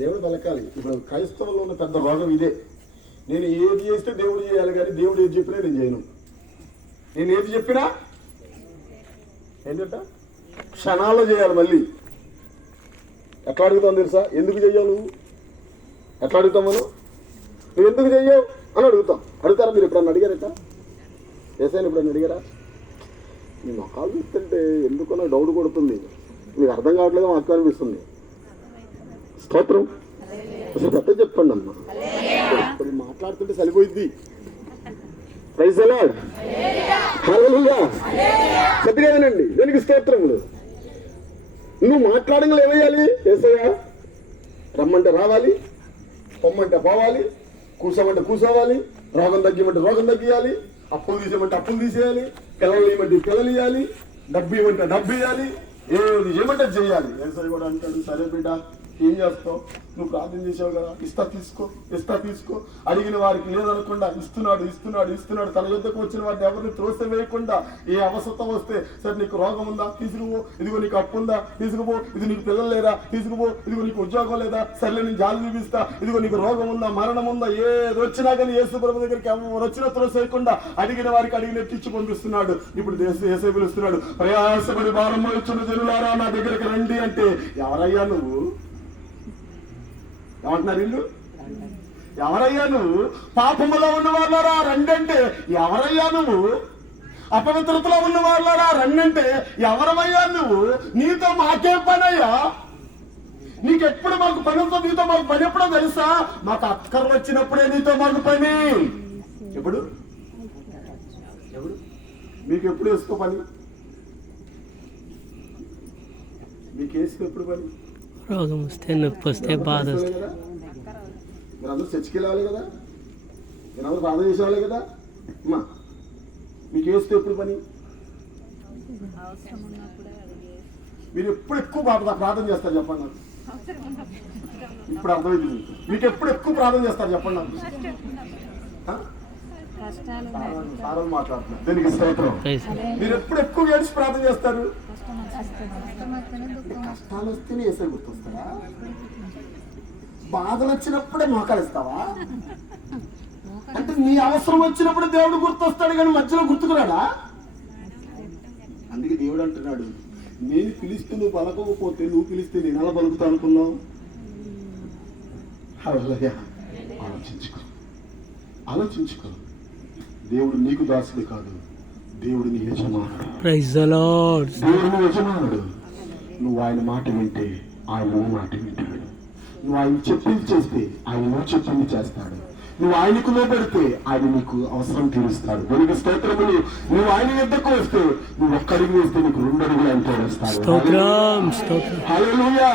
దేవుడు పలకాలి. ఇప్పుడు క్రైస్తవుల్లో ఉన్న పెద్ద రోగం ఇదే. నేను ఏది చేస్తే దేవుడు చేయాలి కానీ దేవుడు ఏది చెప్పినా నేను చేయను. నేను ఏది చెప్పినా ఏంటంట క్షణాల్లో చేయాలి. మళ్ళీ ఎట్లా అడుగుతావు తెలుసా? ఎందుకు చెయ్యావు నువ్వు? ఎట్లా అడుగుతాం మనం? నువ్వు ఎందుకు చెయ్యవు అని అడుగుతాం. అడుగుతారా మీరు? ఎప్పుడన్నా అడిగారట? ఏసైనా ఎప్పుడన్నా అడిగారా? నీ మొక్కలు చూస్తుంటే ఎందుకో నాకు డౌట్ కొడుతుంది, మీకు అర్థం కావట్లేదు మాకు అనిపిస్తుంది. స్తోత్రం. అసలు కథ చెప్పండి అమ్మా. ఇప్పుడు మాట్లాడుతుంటే సరిపోయింది. Praise the Lord. హల్లెలూయా. గట్టిగా వినండి. దానికి స్తోత్రములు. నువ్వు మాట్లాడంగా ఏమయ్యాలి? యేసయ్యా రమ్మంటే రావాలి, పొమ్మంటే పోవాలి, కూర్చోమంటే కూర్చోవాలి, రోగం తగ్గిమంటే రోగం తగ్గియాలి, అప్పులు తీసేయమంటే అప్పులు తీసేయాలి, పిల్లలు ఇవ్వమంటే పిల్లలు ఇవ్వాలి, డబ్బు ఇవ్వమంటే డబ్బు ఇవ్వాలి, ఏది ఏమంటే చేయాలి. యేసయ్య కూడా అంటాడు, సరే బిడ్డ ఏం చేస్తావు? నువ్వు ప్రార్థన చేసావు కదా, ఇస్తా తీసుకో, ఇస్తా తీసుకో. అడిగిన వారికి లేదనకుండా ఇస్తున్నాడు, ఇస్తున్నాడు, ఇస్తున్నాడు. తన యుద్ధకు వచ్చిన వారిని ఎవరిని త్రోసి వేయకుండా, ఏ అవసరం వస్తే, సరే నీకు రోగం ఉందా తీసుకుపో, ఇదిగో నీకు అప్పు ఉందా తీసుకుపో, ఇది నీకు పిల్లలు లేదా తీసుకుపో, ఇదిగో నీకు ఉద్యోగం లేదా సర్లే నేను జాలి చూపిస్తా, ఇదిగో నీకు రోగం ఉందా మరణం ఉందా, ఏది వచ్చినా కానీ యేసు ప్రభు దగ్గరికి ఎవరు వచ్చినా త్రోసేయకుండా అడిగిన వారికి అడిగినట్టు ఇచ్చి పంపిస్తున్నాడు. ఇప్పుడు యేసయ్య పిలుస్తున్నాడు, ప్రయాసపడి భారం మోయుచున్న జనులారా నా దగ్గరికి రండి అంటే, ఎవరయ్యా నువ్వు? ఏమంటున్నారు వీళ్ళు? ఎవరయ్యా నువ్వు? పాపములో ఉన్న వాళ్ళరా రండి అంటే ఎవరయ్యా నువ్వు? అపవిత్రతలో ఉన్న వాళ్ళరా రండి అంటే ఎవరమయ్యా నువ్వు? నీతో మాకేం పనయ్యా? నీకెప్పుడు మాకు పని ఉందో, నీతో మాకు పని ఎప్పుడో తెలుసా? మాకు అక్కర్లు వచ్చినప్పుడే నీతో మాకు పని. ఎప్పుడు ఎప్పుడు మీకు ఎప్పుడు వేసుకో పని? మీకు వేసుకో ఎప్పుడు పని? రోగం వస్తే, నొప్పి వస్తే, బాధ వస్తే. మీరందరూ చర్చికి వెళ్ళాలి కదా, మీరందరూ ప్రార్థన చేసేవాళ్ళే కదా. అమ్మా మీకు వేస్తే ఎప్పుడు పని? మీరు ఎప్పుడు ఎక్కువ ప్రార్థన చేస్తారు చెప్పండి నాకు. ఇప్పుడు అర్థమైంది. మీకు ఎప్పుడు ఎక్కువ ప్రార్థన చేస్తారు చెప్పండి నాకు. సారాలు మాట్లాడుతున్నారు. దీనికి స్తోత్రం. మీరు ఎప్పుడు ఎక్కువ ఏడ్చి ప్రార్థన చేస్తారు? కష్టాలు వస్తేనే యేసయ్య గుర్తొస్తారా? బాధలు వచ్చినప్పుడే మోకాలిస్తావా? అంటే నీ అవసరం వచ్చినప్పుడు దేవుడు గుర్తొస్తాడు కానీ మధ్యలో గుర్తుకురాడా? అందుకే దేవుడు అంటున్నాడు, నేను పిలిస్తే నువ్వు పలకకపోతే, నువ్వు పిలిస్తే నేను ఎలా పలుకుతా అనుకున్నావు? ఆలోచించుకో, ఆలోచించుకో. దేవుడు నీకు దాసుడు కాదు, దేవుడు నీ యజమానుడు. Praise the Lord. దేవుడు నీ యజమానుడు. నువ్వు ఆయన మాట వింటే ఆయన నీ మాట వింటాడు. నువ్వు ఆయన చెప్పింది చేస్తే ఆయన నువ్వు చెప్పింది చేస్తాడు. నువ్వు ఆయనకు లోబడితే ఆయన నీకు అవసరం తీరుస్తాడు. దేవునికి స్తోత్రములు. నువ్వు ఆయన యుద్ధకు వస్తే, నువ్వు ఒక్క అడుగు వేస్తే నీకు 2 అడుగులు అంతే వేస్తాడు. హల్లెలూయా.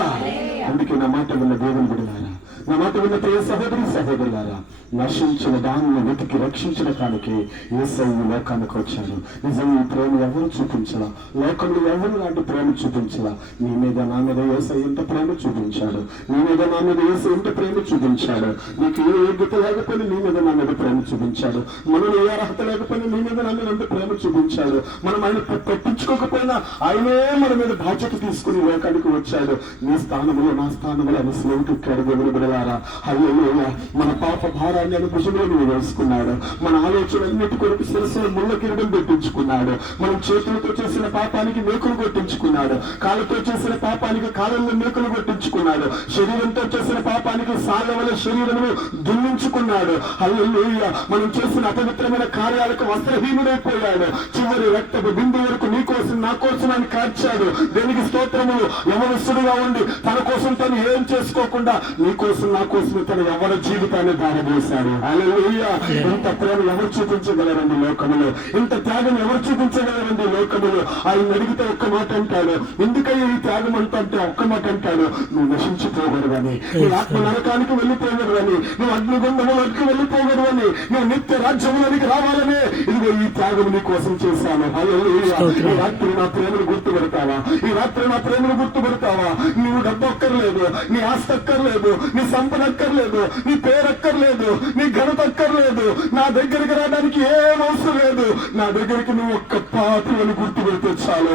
అందుకే నా మాట విన్న దేవుని బిడ్డలారా, నా మాట విన్న ప్రియ సహోదరి సహోదరులారా, నశించిన దానిని వెతికి రక్షించిన కాడికి యేసయ్య లోకానికి వచ్చాడు. నిజంగా ఈ ప్రేమ ఎవరు చూపించలా, లోకంలో ఎవరు లాంటి ప్రేమ చూపించలా. నీ మీద నా మీద యేసయ్య ఎంత ప్రేమ చూపించాడు, నీ మీద నా మీద యేసయ్య ఎంత ప్రేమ చూపించాడు. నీకు ఏ యోగ్యత లేకపోయినా నీ మీద నా మీద ప్రేమ చూపించాడు. మనం ఏ అర్హత లేకపోయినా నీ మీద నా మీద ఎంత ప్రేమ చూపించాడు. మనం ఆయన పట్టించుకోకపోయినా ఆయనే మన మీద బాధ్యత తీసుకుని లోకానికి వచ్చాడు. నీ స్థానంలో నా స్థానంలో ఆయన స్నేహితుడు దేవుని బిడ్డలారా, పిల్లలారా, హల్లెలూయా, మన పాప భారాన్ని ఆయన భుజంలో మీద వేసుకున్నాడు. మన ఆలోచనలన్నిటి కొరకు శిరస్సులో ముళ్ళ కిరీటం పెట్టించుకున్నాడు. మనం చేతులతో చేసిన పాపానికి మేకులు కొట్టించుకున్నాడు. కాళ్ళతో చేసిన పాపానికి కాళ్ళల్లో మేకులు కొట్టించుకున్నాడు. శరీరంతో చేసిన పాపానికి సాగవల శరీరమును దున్నించుకున్నాడు. హల్లెలూయా, మనం చేసిన అపవిత్రమైన కార్యాలకు వస్త్రహీనుడైపోయాడు. చివరి రక్తపు బిందు వరకు నీ కోసం నా కోసం అని కార్చాడు. దేనికి స్తోత్రములు. యవనస్తుడిగా ఉండి తన కోసం తను ఏం చేసుకోకుండా నీ కోసం నా కోసం తన ఎవరి జీవితాన్ని దారబోశాడు. హల్లెలూయా, ఇంత ప్రేమ ఎవరు చూపించగలరండి లోకములో? ఇంత త్యాగం ఎవరు చూపించగలరండి లోకములో? ఆయన అడిగితే ఒక్క మాట అంటాడు. ఎందుకయ్యా ఈ త్యాగం అంతా అంటే ఒక్క మాట అంటాడు, నువ్వు నశించిపోగలవని, నీ ఆత్మ నరకానికి వెళ్ళిపోగలవని, నువ్వు అగ్నిగుండములకు వెళ్ళిపోగలవని, నువ్వు నిత్య రాజ్యములోనికి రావాలని ఇదిగో ఈ త్యాగం నీ కోసం చేశాను. హల్లెలూయా, ఈ రాత్రి నా ప్రేమను గుర్తుపెడతావా? ఈ రాత్రి నా ప్రేమను గుర్తుపెడతావా? నువ్వు డబ్బు అక్కర్లేదు, నీ ఆస్తి అక్కర్లేదు, నీ సంపద అక్కర్లేదు, నీ పేరు అక్కర్లేదు, నీ ఘనత అక్కర్లేదు. నా దగ్గరికి రావడానికి ఏం అవసరం లేదు. నా దగ్గరికి నువ్వు ఒక్క పాపిని గుర్తుపెడితే చాలు.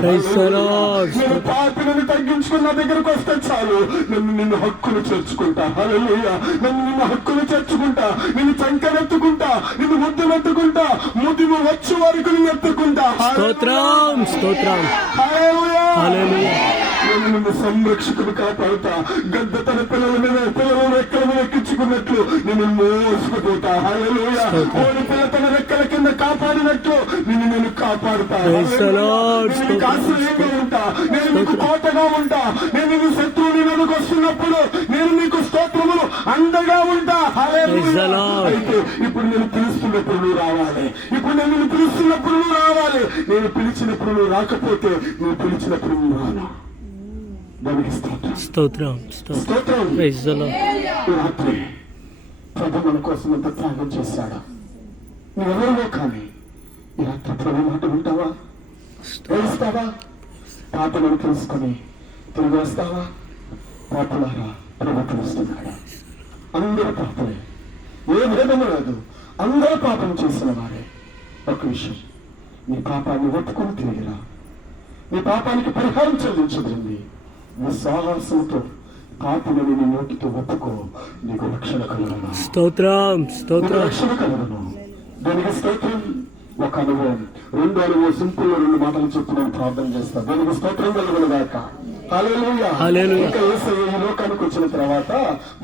నేను పాపిని తగ్గించుకుని నా దగ్గరకు వస్తే చాలు. నిన్ను హక్కును చేర్చుకుంటా. హల్లెలూయా, నిన్ను హక్కును చేర్చుకుంటా. నిన్ను చంకనెత్తుకుంటా, నిన్ను ముద్దునెత్తుకుంటా, ముదిము వచ్చే వరకు నిన్ను ఎత్తుకుంటా. స్తోత్రం స్తోత్రం. హల్లెలూయా. నేను నిన్ను సంరక్షకుడు కాపాడుతా. గద్ద తన పిల్లల మీద పిల్లలను రెక్కల మీద ఎక్కించుకున్నట్లు నేను మోసుకుపోతా. హల్లెలూయా, కోడి పిల్ల తన రెక్కల కింద కాపాడినట్లు నేను కాపాడుతా. నేను ఆశ్రయంగా ఉంటా, నేను నీకు కోటగా ఉంటా. నేను నీ శత్రువుని మీదకు వస్తున్నప్పుడు నేను నీకు స్తోత్రములు అండగా ఉంటా. హల్లెలూయా. అయితే ఇప్పుడు నేను పిలుస్తున్నప్పుడు నువ్వు రావాలి. ఇప్పుడు నేను నిన్ను పిలుస్తున్నప్పుడు నువ్వు రావాలి. నేను పిలిచినప్పుడు నువ్వు రాకపోతే నువ్వు పిలిచినప్పుడు నువ్వు రాను. స్తోత్రం స్తోత్రం. Praise the Lord. రాత్రి ప్రభు మన కోసం ఎంత త్యాగం చేశాడు. నువ్వెవరిలో కానీ ఈ రాత్రి ప్రభు మాట వింటావా? వేస్తావా? పాపలను తెలుసుకొని తిరిగి వస్తావా? పాపలారా, ప్రభు పిలుస్తున్నాడు. అందరూ పాపలే, ఏ భేదము లేదు. అందరూ పాపం చేసిన వారే. ఒక విషయం, నీ పాపాన్ని ఒప్పుకొని తిరిగిరా. నీ పాపానికి పరిహారం చెల్లించబడింది. నీ సాహసంతో పాపలను నీ నోటితో ఒప్పుకో, నీకు రక్షణ కలుగును. స్తోత్రం స్తోత్రం. రక్షణ కలుగును. దానికి స్తోత్రం. ఒక అనుభవం, రెండు అనుభవం. సింపుల్ 2 మాటలు చెప్తున్నాను, ప్రార్థన చేస్తా. దానికి స్తోత్రం కలుగును గాక. హల్లెలూయా. ఇంకా యేసయ్య ఈ లోకానికి వచ్చిన తర్వాత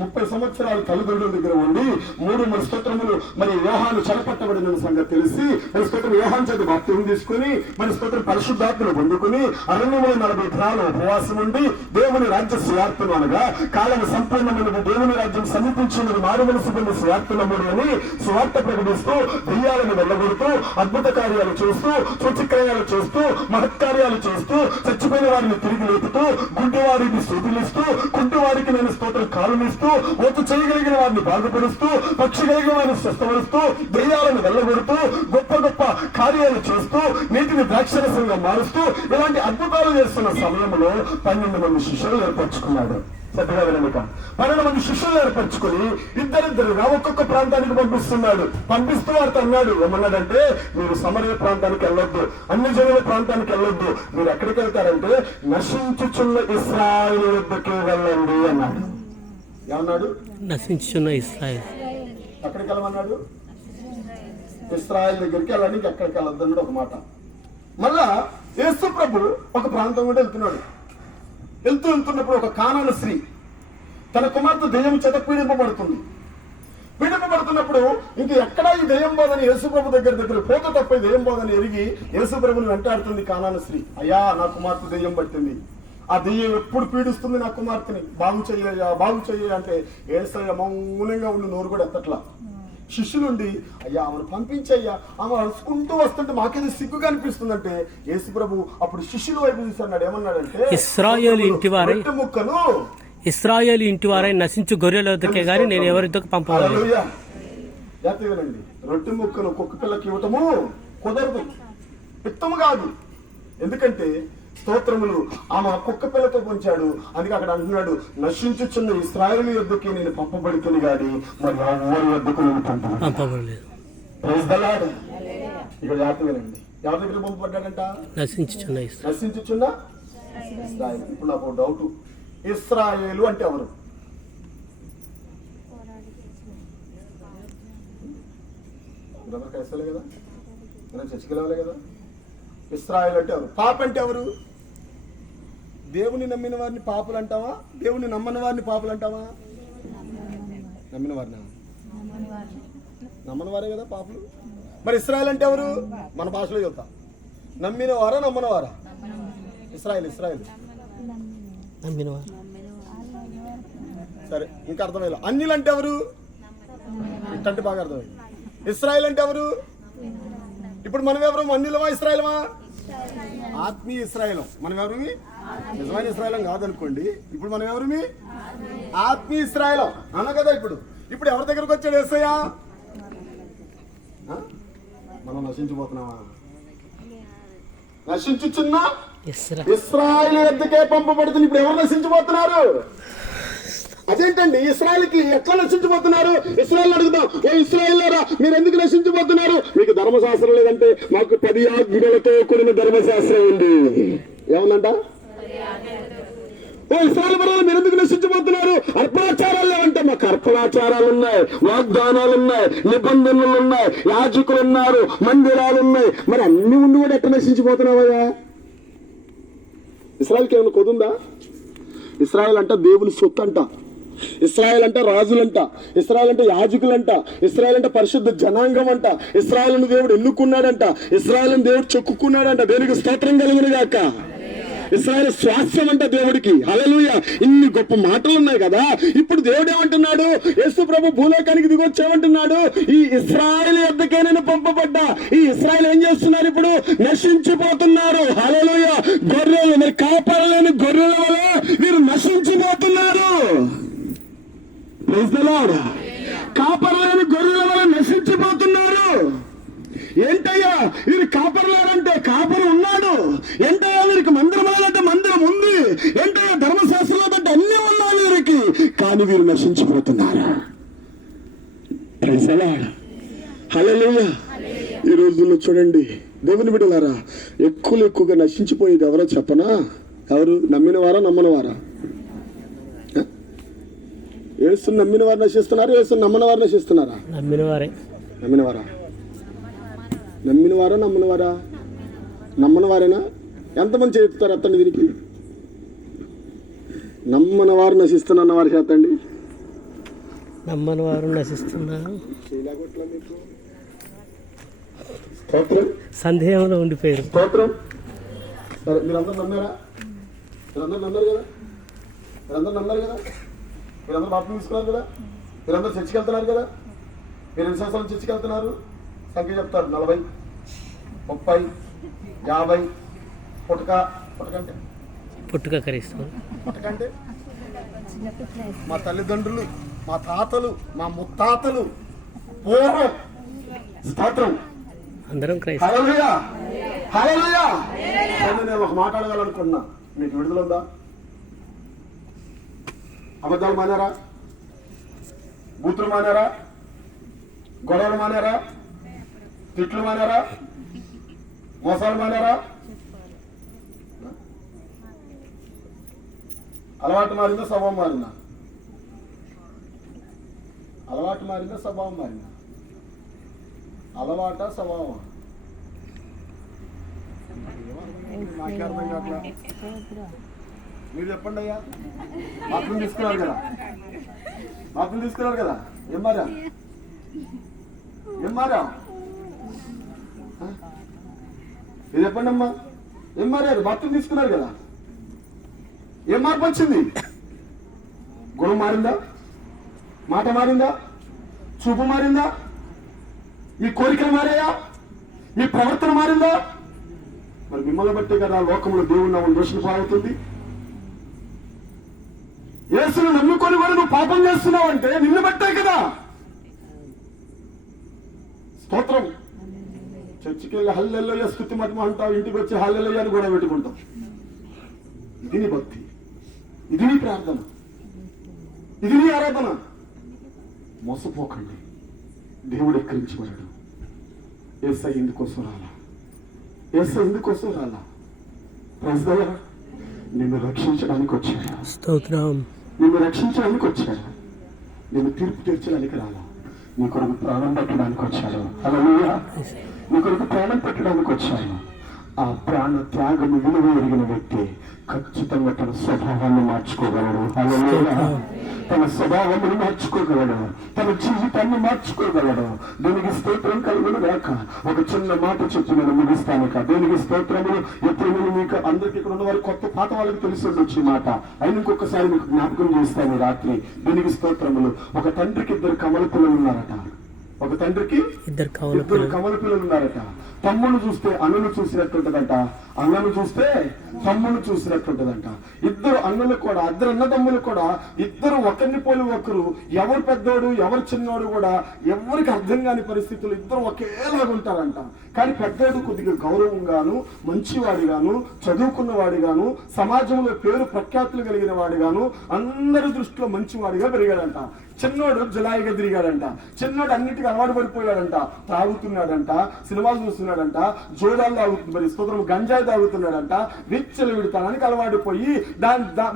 30 సంవత్సరాలు తల్లిదండ్రుల దగ్గర ఉండి 3 స్తోత్రములు మరి యోహాను చెరపట్టబడిన సంగతి తెలిసి మరి స్తోత్రం యోహాను చేత బాప్తిసం తీసుకుని మరి స్తోత్రం పరిశుద్ధాత్మను పొందుకుని అరణ్యములో 40 దినాలు ఉపవాసం ఉండి దేవుని రాజ్య సువార్తను అనగా కాలం సంపూర్ణమైన దేవుని రాజ్యం సమీపించినది మారుమనసు పొంది సువార్తనముడు అని సువార్త ప్రకటిస్తూ దెయ్యాలను వెళ్ళగొడుతూ అద్భుత కార్యాలు చేస్తూ సూచక్రియాలు చేస్తూ మహత్కార్యాలు చేస్తూ చచ్చిపోయిన వారిని తిరిగి లేపుతూ గుడ్డివారిని స్థుతిలిస్తూ కుంటివారికి నేను స్తోత్రం కాలునిస్తూ ఓతు చేయగలిగిన వారిని బాధపరుస్తూ పక్షి కలిగిన వారిని స్వస్థపరుస్తూ దెయ్యాలను వెళ్ళగొడుతూ గొప్ప గొప్ప కార్యాలు చేస్తూ నీటిని ద్రాక్షరసంగా మారుస్తూ ఇలాంటి అద్భుతాలు చేస్తున్న సమయంలో 12 మంది శిష్యులు ఏర్పరచుకున్నాడు. చక్కగా వినక 12 మంది శిష్యులు ఏర్పరచుకుని ఇద్దరిద్దరుగా ఒక్కొక్క ప్రాంతానికి పంపిస్తున్నాడు. పంపిస్తూ వారితో అన్నాడు, ఏమన్నాడంటే, మీరు సమరయ ప్రాంతానికి వెళ్ళొద్దు, అన్ని జనుల ప్రాంతానికి వెళ్ళొద్దు. మీరు ఎక్కడికి వెళ్తారంటే నశించుచున్న ఇశ్రాయేలు వద్దకే వెళ్ళండి అన్నాడు. ఏమన్నాడు? నశించుచున్న ఇశ్రాయేలు. ఎక్కడికి వెళ్ళమన్నాడు? ఇశ్రాయేల్ దగ్గరికి వెళ్ళండి, ఎక్కడికి వెళ్ళొద్దు అన్నాడు ఒక మాట. మళ్ళా యేసు ప్రభు ఒక ప్రాంతం కూడా వెళ్తున్నాడు. వెళ్తున్నప్పుడు ఒక కానాను స్త్రీ తన కుమార్తె దెయ్యం చేత పీడింపబడుతుంది. పీడింపబడుతున్నప్పుడు ఇంక ఎక్కడా ఈ దెయ్యం బోధని యేసుప్రభు దగ్గర పోత తప్ప దెయ్యం బోధని ఎరిగి యేసుప్రభుని వెంటాడుతుంది కానాను స్త్రీ. అయ్యా, నా కుమార్తె దెయ్యం పట్టింది. ఆ దెయ్యం ఎప్పుడు పీడిస్తుంది నా కుమార్తెని, బాగు చెయ్య అంటే యేసయ్య మౌనంగా ఉండి నోరు కూడా ఎత్తట్లా. శిష్యులుండి, అయ్యా ఆమెను పంపించయ్యా, ఆమె అరుచుకుంటూ వస్తుంటే మాకేదో సిగ్గుగా అనిపిస్తుందంటే యేసు ప్రభు అప్పుడు శిష్యుల వైపు చూస్తున్నాడు. ఏమన్నాడంటే, ఇశ్రాయేలు ఇంటివారై ముక్కను ఇశ్రాయేలు ఇంటివారై నశించు గొర్రెల వద్దకే గాని నేను ఎవరిద్దకు పంపవాలి. జాతీయులండి, రొట్టె ముక్కను కుక్క పిల్లకి ఇవ్వటము కుదరదు, పిత్తము కాదు. ఎందుకంటే స్తోత్రములు ఆమె కుక్క పిల్లతో పంచాడు. అందుకే అక్కడ అంటున్నాడు, నశించుచున్న ఇశ్రాయేలు యొద్దకి నేను పంపబడుతుంది గాని మరి ఎవరి వద్దకు నేను పంపబడలేదు. ఇక్కడ జాతీయులండి, ఎవరి దగ్గర పంపబడ్డాడంట? నశించుచున్న ఇశ్రాయేలు. ఇప్పుడు నాకు డౌట్, ఇశ్రాయేలు అంటే ఎవరు? బ్రదర్ క్రైస్తవులే కదా, మనం చర్చికి వెళ్ళాలి కదా. ఇశ్రాయేలు అంటే ఎవరు? పాప అంటే ఎవరు? దేవుని నమ్మిన వారిని పాపులు అంటావా, దేవుని నమ్మని వారిని పాపులు అంటావా? నమ్మిన వారిని, నమ్మని వారే కదా పాపులు. మరి ఇశ్రాయేలు అంటే ఎవరు? మన భాషలో చెప్తా, నమ్మిన వారా నమ్మని వారా? ఇశ్రాయేలు సరే, ఇంకా అర్థమయ్యా. అన్యులు అంటే ఎవరు? ఇట్టంటే బాగా అర్థమైంది. ఇశ్రాయేలు అంటే ఎవరు? ఇప్పుడు మనం ఎవరు? అన్యులమా ఇశ్రాయేలమా? ఆత్మీయ ఇశ్రాయేలం. మనం ఎవరు? నిజమైన ఇశ్రాయేలం కాదనుకోండి. ఇప్పుడు మనం ఎవరు? ఆత్మీయ ఇశ్రాయేలం అన్న కదా. ఇప్పుడు ఎవరి దగ్గరకు వచ్చాడు యేసయ్య? మనం నశించిపోతున్నావా? నశించుచున్నా ఇశ్రాయేలు వద్దకే పంపబడుతుంది. ఇప్పుడు ఎవరు నశించిపోతున్నారు? అదేంటండి, ఇశ్రాయేలుకి ఎట్లా నశించిపోతున్నారు? ఇశ్రాయేలు అడుగుదాం, ఏ ఇశ్రాయేలురా మీరు ఎందుకు నశించిపోతున్నారు? మీకు ధర్మశాస్త్రం లేదంటే మాకు 10 ఆజ్ఞలతో కూడిన ధర్మశాస్త్రం ఉంది. ఏమన్నంట? ఓ ఇశ్రాయేలు పరులు మీరు ఎందుకు నశించిపోతున్నారు? అర్పణాచారాలు లేవంటే మాకు అర్పణాచారాలు ఉన్నాయి, వాగ్దానాలు ఉన్నాయి, నిబంధనలు ఉన్నాయి, యాజకులు ఉన్నారు, మందిరాలు ఉన్నాయి. మరి అన్ని ఉండి కూడా ఎట్లా నశించిపోతున్నావయ్యా? ఇశ్రాయేలుకి ఏమైనా కొదుందా? ఇశ్రాయేలు అంట దేవుని సొత్తు అంట, ఇశ్రాయేలు అంటే రాజులంట, ఇశ్రాయేలు అంటే యాజకులంట, ఇశ్రాయేలు అంటే పరిశుద్ధ జనాంగం అంట, ఇశ్రాయేలును దేవుడు ఎన్నుకున్నాడంట, ఇశ్రాయేలును దేవుడు చెక్కుకున్నాడంట. దేవునికి స్తోత్రం కలిగిన గాక. ఇశ్రాయేలు స్వాస్థ్యం అంట దేవుడికి. హల్లెలూయా. ఇన్ని గొప్ప మాటలు ఉన్నాయి కదా. ఇప్పుడు దేవుడు ఏమంటున్నాడు? యేసు ప్రభు భూలోకానికి దిగొచ్చామంటున్నాడు. ఈ ఇశ్రాయేలు యొద్దకే నేను పంపబడ్డా. ఈ ఇశ్రాయేలు ఏం చేస్తున్నారు? ఇప్పుడు నశించిపోతున్నారు. హల్లెలూయా. గొర్రెలు, మరి కాపరలేని గొర్రెల వల్ల వీరు నశించిపోతున్నారు. Praise the Lord. కాపరలేని గొర్రెల వల్ల నశించిపోతున్నారు. ఏంటయ్యా వీరు కాపర్లారంటే కాపరు ఉన్నాడు. ఏంటయ్యా వీరికి మందిరం అంటే మందిరం ఉంది. ఏంటయ్యా ధర్మశాస్త్రంలో అంటే అన్ని ఉన్నాయి వీరికి, కానీ వీరు నశించిపోతున్నారు. Praise the Lord. హల్లెలూయా. ఈ రోజుల్లో చూడండి దేవుని బిడ్డలారా, ఎక్కువగా నశించిపోయేది ఎవరో చెప్పనా? ఎవరు? నమ్మిన వారా నమ్మని వారా? యేసుని నమ్మిన వారు నశిస్తున్నారు, యేసుని నమ్మని వారు నశిస్తున్నారా? నమ్మినవారా? నమ్మినవారా నమ్మనివారా? నమ్మని వారేనా? ఎంతమంది చేస్తారు? ఎత్తండి దీనికి. నమ్మని వారు నశిస్తున్న వారు చేతండి. నమ్మని వారు నశిస్తున్నారు. సందేహంలో ఉండిపోయారు. స్తోత్రం. సరే, మీరందరూ నమ్మారా? మీరందరూ నమ్మారు కదా? మీరందరూ బాప్తిసం తీసుకున్నారు కదా? మీరందరూ చర్చికి వెళ్తున్నారు కదా? మీరు ఎన్ని సంవత్సరాలు చర్చికి వెళ్తున్నారు? సంఖ్య చెప్తారు. 40, 30, 50. పుట్టకంటే మా తల్లిదండ్రులు, మా తాతలు, మా ముత్తాతలు పూర్వం. స్తోత్రం. అందరం హల్లెలూయా. నేను ఒక మాట్లాడగలనుకున్నా. మీకు విడుదల ఉందా? అబద్ధాలు మానారా? బూతులు మానారా? గొడవలు మానారా? తిట్లు మానారా? మోసాలు మానారా? అలవాటు మారిందా? స్వభావం మారిందా? అలవాటు మారిందా? స్వభావం మారిందా? అలవాట స్వభావం? నాకే అర్థం కావట్లా. మీరు చెప్పండి అయ్యా. బాత్రూమ్ తీసుకున్నారు కదా? ఏం మారా? మీరు చెప్పండి అమ్మా. ఏం మారారు? బాత్రూమ్ తీసుకున్నారు కదా. ఏం మార్పు వచ్చింది? గుణం మారిందా? మాట మారిందా? చూపు మారిందా? మీ కోరికలు మారాయా? మీ ప్రవర్తన మారిందా? మరి మిమ్మల్ని బట్టే కదా లోకంలో దేవుడు నామం దోషణ పాలవుతుంది. యేసును నమ్ముకొని కూడా నువ్వు పాపం చేస్తున్నావు అంటే నిన్ను బట్టే కదా. స్తోత్రం. చర్చికి వెళ్ళి హల్లెలూయా స్తుతి మహిమ అంటావు, ఇంటికి వచ్చి హల్లెలూయా అని కూడా పెట్టుకుంటావు. ఇది నీ భక్తి, ఇది నీ ప్రార్థన, ఇది నీ ఆరాధన. మోసపోకండి. దేవుడు ఎక్కరించబడాడు. యేసయ్య ఎందుకోసం రాలా? ప్రజల నిన్ను రక్షించడానికి వచ్చాడు. స్తోత్రం. నిన్ను రక్షించడానికి వచ్చాడు. నిన్ను తీర్పు తీర్చడానికి రాలా. నీ కొరకు ప్రాణం పెట్టడానికి వచ్చాడు. హల్లెలూయా. నీ కొరకు ప్రాణం పెట్టడానికి వచ్చాడు. ఆ ప్రాణ త్యాగము విలువ ఎరిగిన వ్యక్తి ఖచ్చితంగా తన స్వభావాన్ని మార్చుకోగలడు. హల్లెలూయా. తన స్వభావాన్ని మార్చుకోగలడు, తన జీవితాన్ని మార్చుకోగలడు. దేనికి స్తోత్రం కలుగును గాక. ఒక చిన్న మాట చెప్పి నేను ముగిస్తాను. దేనికి స్తోత్రములు. ఎప్పుడు మీకు అందరికి ఇక్కడ ఉన్న వారు కొత్త పాత వాళ్ళకి తెలిసి ఉండొచ్చు ఈ మాట, అయినా ఇంకొకసారి మీకు జ్ఞాపకం చేస్తాను రాత్రి. దేనికి స్తోత్రములు. ఒక తండ్రికి 2 కమల పిల్లలు ఉన్నారట. ఒక తండ్రికి 2 కమల పిల్లలు ఉన్నారట. తమ్మును చూస్తే అన్నను చూసినట్టుంటదంట, అన్నను చూస్తే తమ్మును చూసినట్టుంటదంట. 2 అన్నలు కూడా, 2 అన్నదమ్ములు కూడా, ఇద్దరు ఒకరిని పోలి ఒకరు, ఎవరు పెద్దోడు ఎవరు చిన్నోడు కూడా ఎవరికి అర్థం కాని పరిస్థితులు, ఇద్దరు ఒకేలాగా ఉంటారంట. కానీ పెద్దోడు కొద్దిగా గౌరవంగాను, మంచివాడిగాను, చదువుకున్నవాడిగాను, సమాజంలో పేరు ప్రఖ్యాతులు కలిగిన వాడిగాను, అందరి దృష్టిలో మంచివాడిగా పెరిగాడంట. చిన్నోడు జులాయిగా తిరిగాడంట. చిన్నోడు అన్నిటికీ అలవాటు పడిపోయాడంట. తాగుతున్నాడంట, సినిమాలు చూస్తున్నాడంట, జోడాలు తాగుతుంది, స్తోత్రం గంజాయి తాగుతున్నాడంట, విచ్చలు విడతానికి అలవాటు పోయి